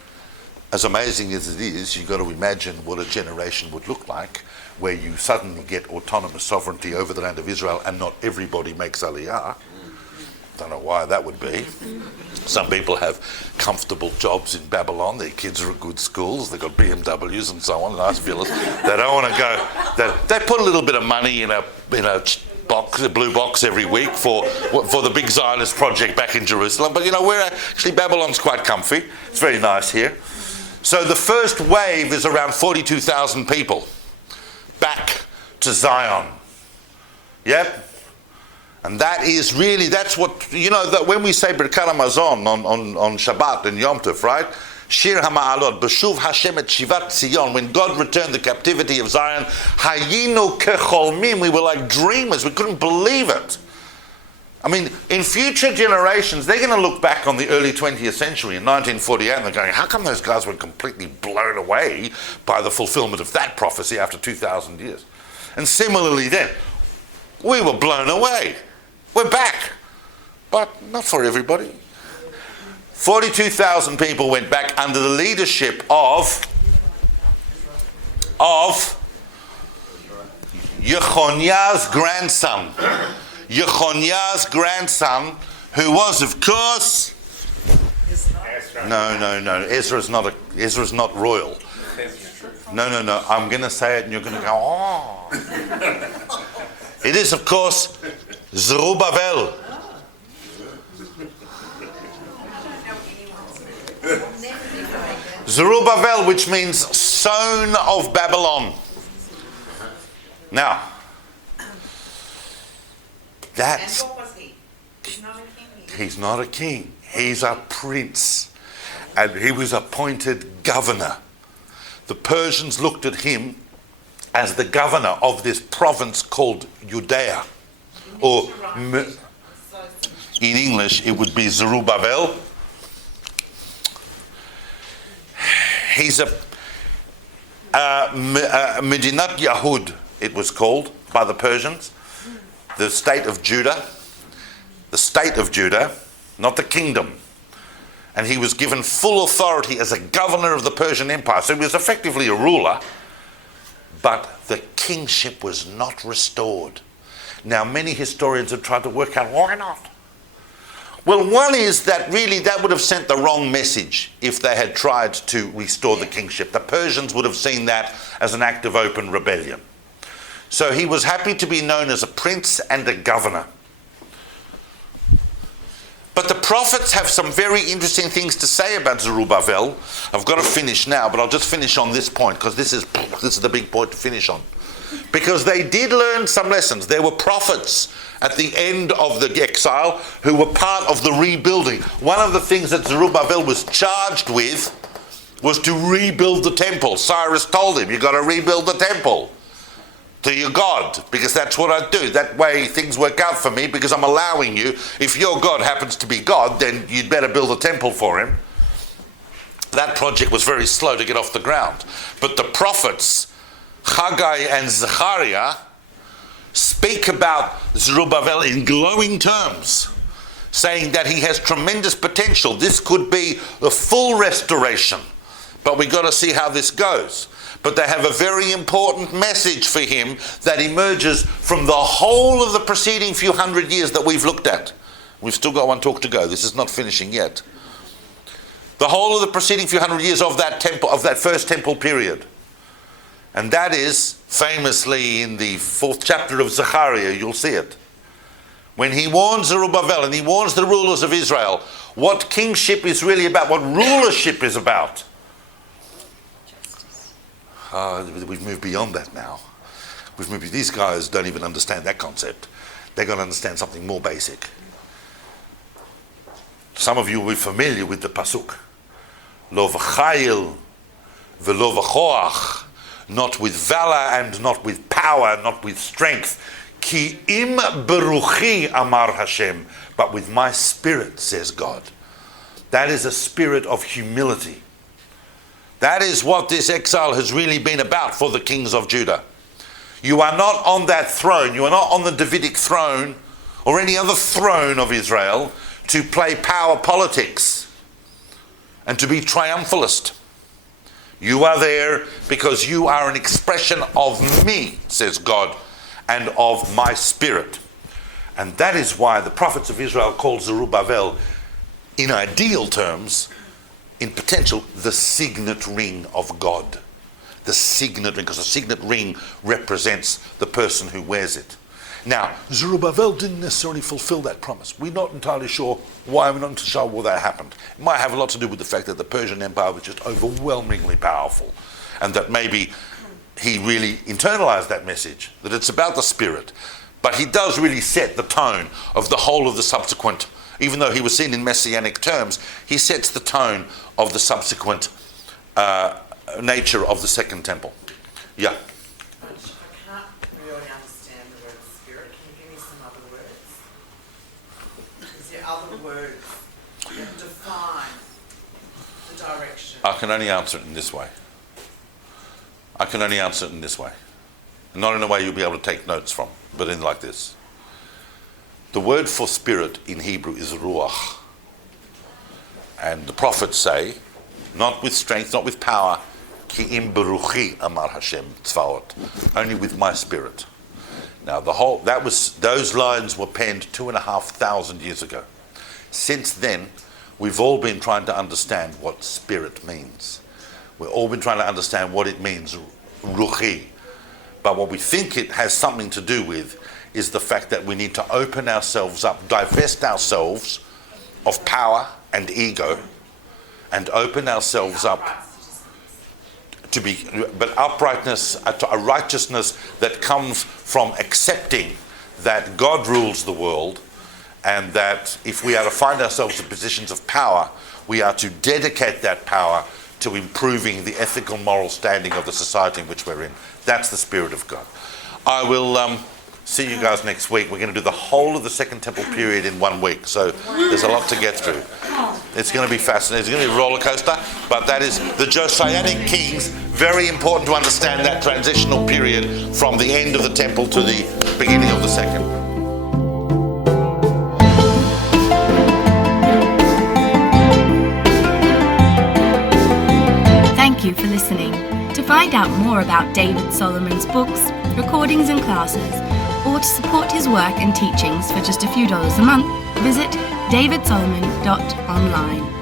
as amazing as it is, you've got to imagine what a generation would look like where you suddenly get autonomous sovereignty over the land of Israel and not everybody makes aliyah. Don't know why that would be. Some people have comfortable jobs in Babylon. Their kids are at good schools. They've got BMWs and so on, nice villas. They don't want to go. They put a little bit of money in a box, a blue box every week for the big Zionist project back in Jerusalem. But Babylon's quite comfy. It's very nice here. So the first wave is around 42,000 people back to Zion. Yep. And that is really, that's what, that when we say Birkat HaMazon on Shabbat and Yom Tov, right? Shir HaMa'alot, B'shuv Hashem et Shivat Zion, when God returned the captivity of Zion, Hayinu kecholmim, we were like dreamers, we couldn't believe it. I mean, in future generations, they're going to look back on the early 20th century in 1948 and they're going, how come those guys were completely blown away by the fulfillment of that prophecy after 2,000 years? And similarly then, we were blown away. We're back. But not for everybody. 42,000 people went back under the leadership of Jechoniah's grandson. Jechoniah's grandson, who was, of course, no. Ezra's not royal. No. I'm going to say it, and you're going to go, oh. It is, of course, Zerubbabel. Zerubbabel, which means son of Babylon. Now, that's... And what was he? He's not a king. He's not a king. He's a prince. And he was appointed governor. The Persians looked at him as the governor of this province called Judea. Or in English, it would be Zerubbabel. He's a Medinat Yahud, it was called by the Persians. The state of Judah. The state of Judah, not the kingdom. And he was given full authority as a governor of the Persian Empire. So he was effectively a ruler. But the kingship was not restored. Now, many historians have tried to work out why not. Well, one is that really that would have sent the wrong message if they had tried to restore the kingship. The Persians would have seen that as an act of open rebellion. So he was happy to be known as a prince and a governor. But the prophets have some very interesting things to say about Zerubbabel. I've got to finish now, but I'll just finish on this point, because this is the big point to finish on. Because they did learn some lessons. There were prophets at the end of the exile who were part of the rebuilding. One of the things that Zerubbabel was charged with was to rebuild the temple. Cyrus told him, you've got to rebuild the temple to your God, because that's what I do. That way things work out for me, because I'm allowing you. If your God happens to be God, then you'd better build a temple for him. That project was very slow to get off the ground. But the prophets, Haggai and Zechariah, speak about Zerubbabel in glowing terms, saying that he has tremendous potential. This could be the full restoration, but we've got to see how this goes. But they have a very important message for him that emerges from the whole of the preceding few hundred years that we've looked at. We've still got one talk to go. This is not finishing yet. The whole of the preceding few hundred years of that temple, of that first temple period. And that is famously in the 4th chapter of Zechariah, you'll see it. When he warns Zerubbabel and he warns the rulers of Israel what kingship is really about, what rulership is about. We've moved beyond that now. These guys don't even understand that concept. They're going to understand something more basic. Some of you will be familiar with the pasuk. Lo v'chayil v'lo v'choach. Not with valor and not with power, not with strength. Ki im beruchi amar Hashem. But with my spirit, says God. That is a spirit of humility. That is what this exile has really been about for the kings of Judah. You are not on that throne. You are not on the Davidic throne or any other throne of Israel to play power politics and to be triumphalist. You are there because you are an expression of me, says God, and of my spirit. And that is why the prophets of Israel called Zerubbabel, in ideal terms, in potential, the signet ring of God. The signet ring, because the signet ring represents the person who wears it. Now, Zerubbabel didn't necessarily fulfill that promise. We're not entirely sure why. We're not entirely sure why that happened. It might have a lot to do with the fact that the Persian Empire was just overwhelmingly powerful, and that maybe he really internalized that message, that it's about the spirit. But he does really set the tone of the whole of the subsequent, even though he was seen in messianic terms, he sets the tone of the subsequent nature of the second temple. Yeah. I can't really understand the word spirit. Can you give me some other words? Is there other words that define the direction? I can only answer it in this way. Not in a way you'll be able to take notes from, but in like this. The word for spirit in Hebrew is ruach. And the prophets say, not with strength, not with power, ki im beruchi amar Hashem tzvaot, only with my spirit. Now those lines were penned 2,500 years ago. Since then, we've all been trying to understand what spirit means. We've all been trying to understand what it means, ruchi. But what we think it has something to do with is the fact that we need to open ourselves up, divest ourselves of power and ego, and open ourselves up but uprightness, a righteousness that comes from accepting that God rules the world, and that if we are to find ourselves in positions of power, we are to dedicate that power to improving the ethical, moral standing of the society in which we're in. That's the Spirit of God. I will see you guys next week. We're going to do the whole of the Second Temple period in 1 week, so there's a lot to get through. It's going to be fascinating. It's going to be a roller coaster, but that is the Josianic kings. Very important to understand that transitional period from the end of the temple to the beginning of the second. Thank you for listening. To find out more about David Solomon's books, recordings and classes, or to support his work and teachings for just a few dollars a month, visit davidsolomon.online.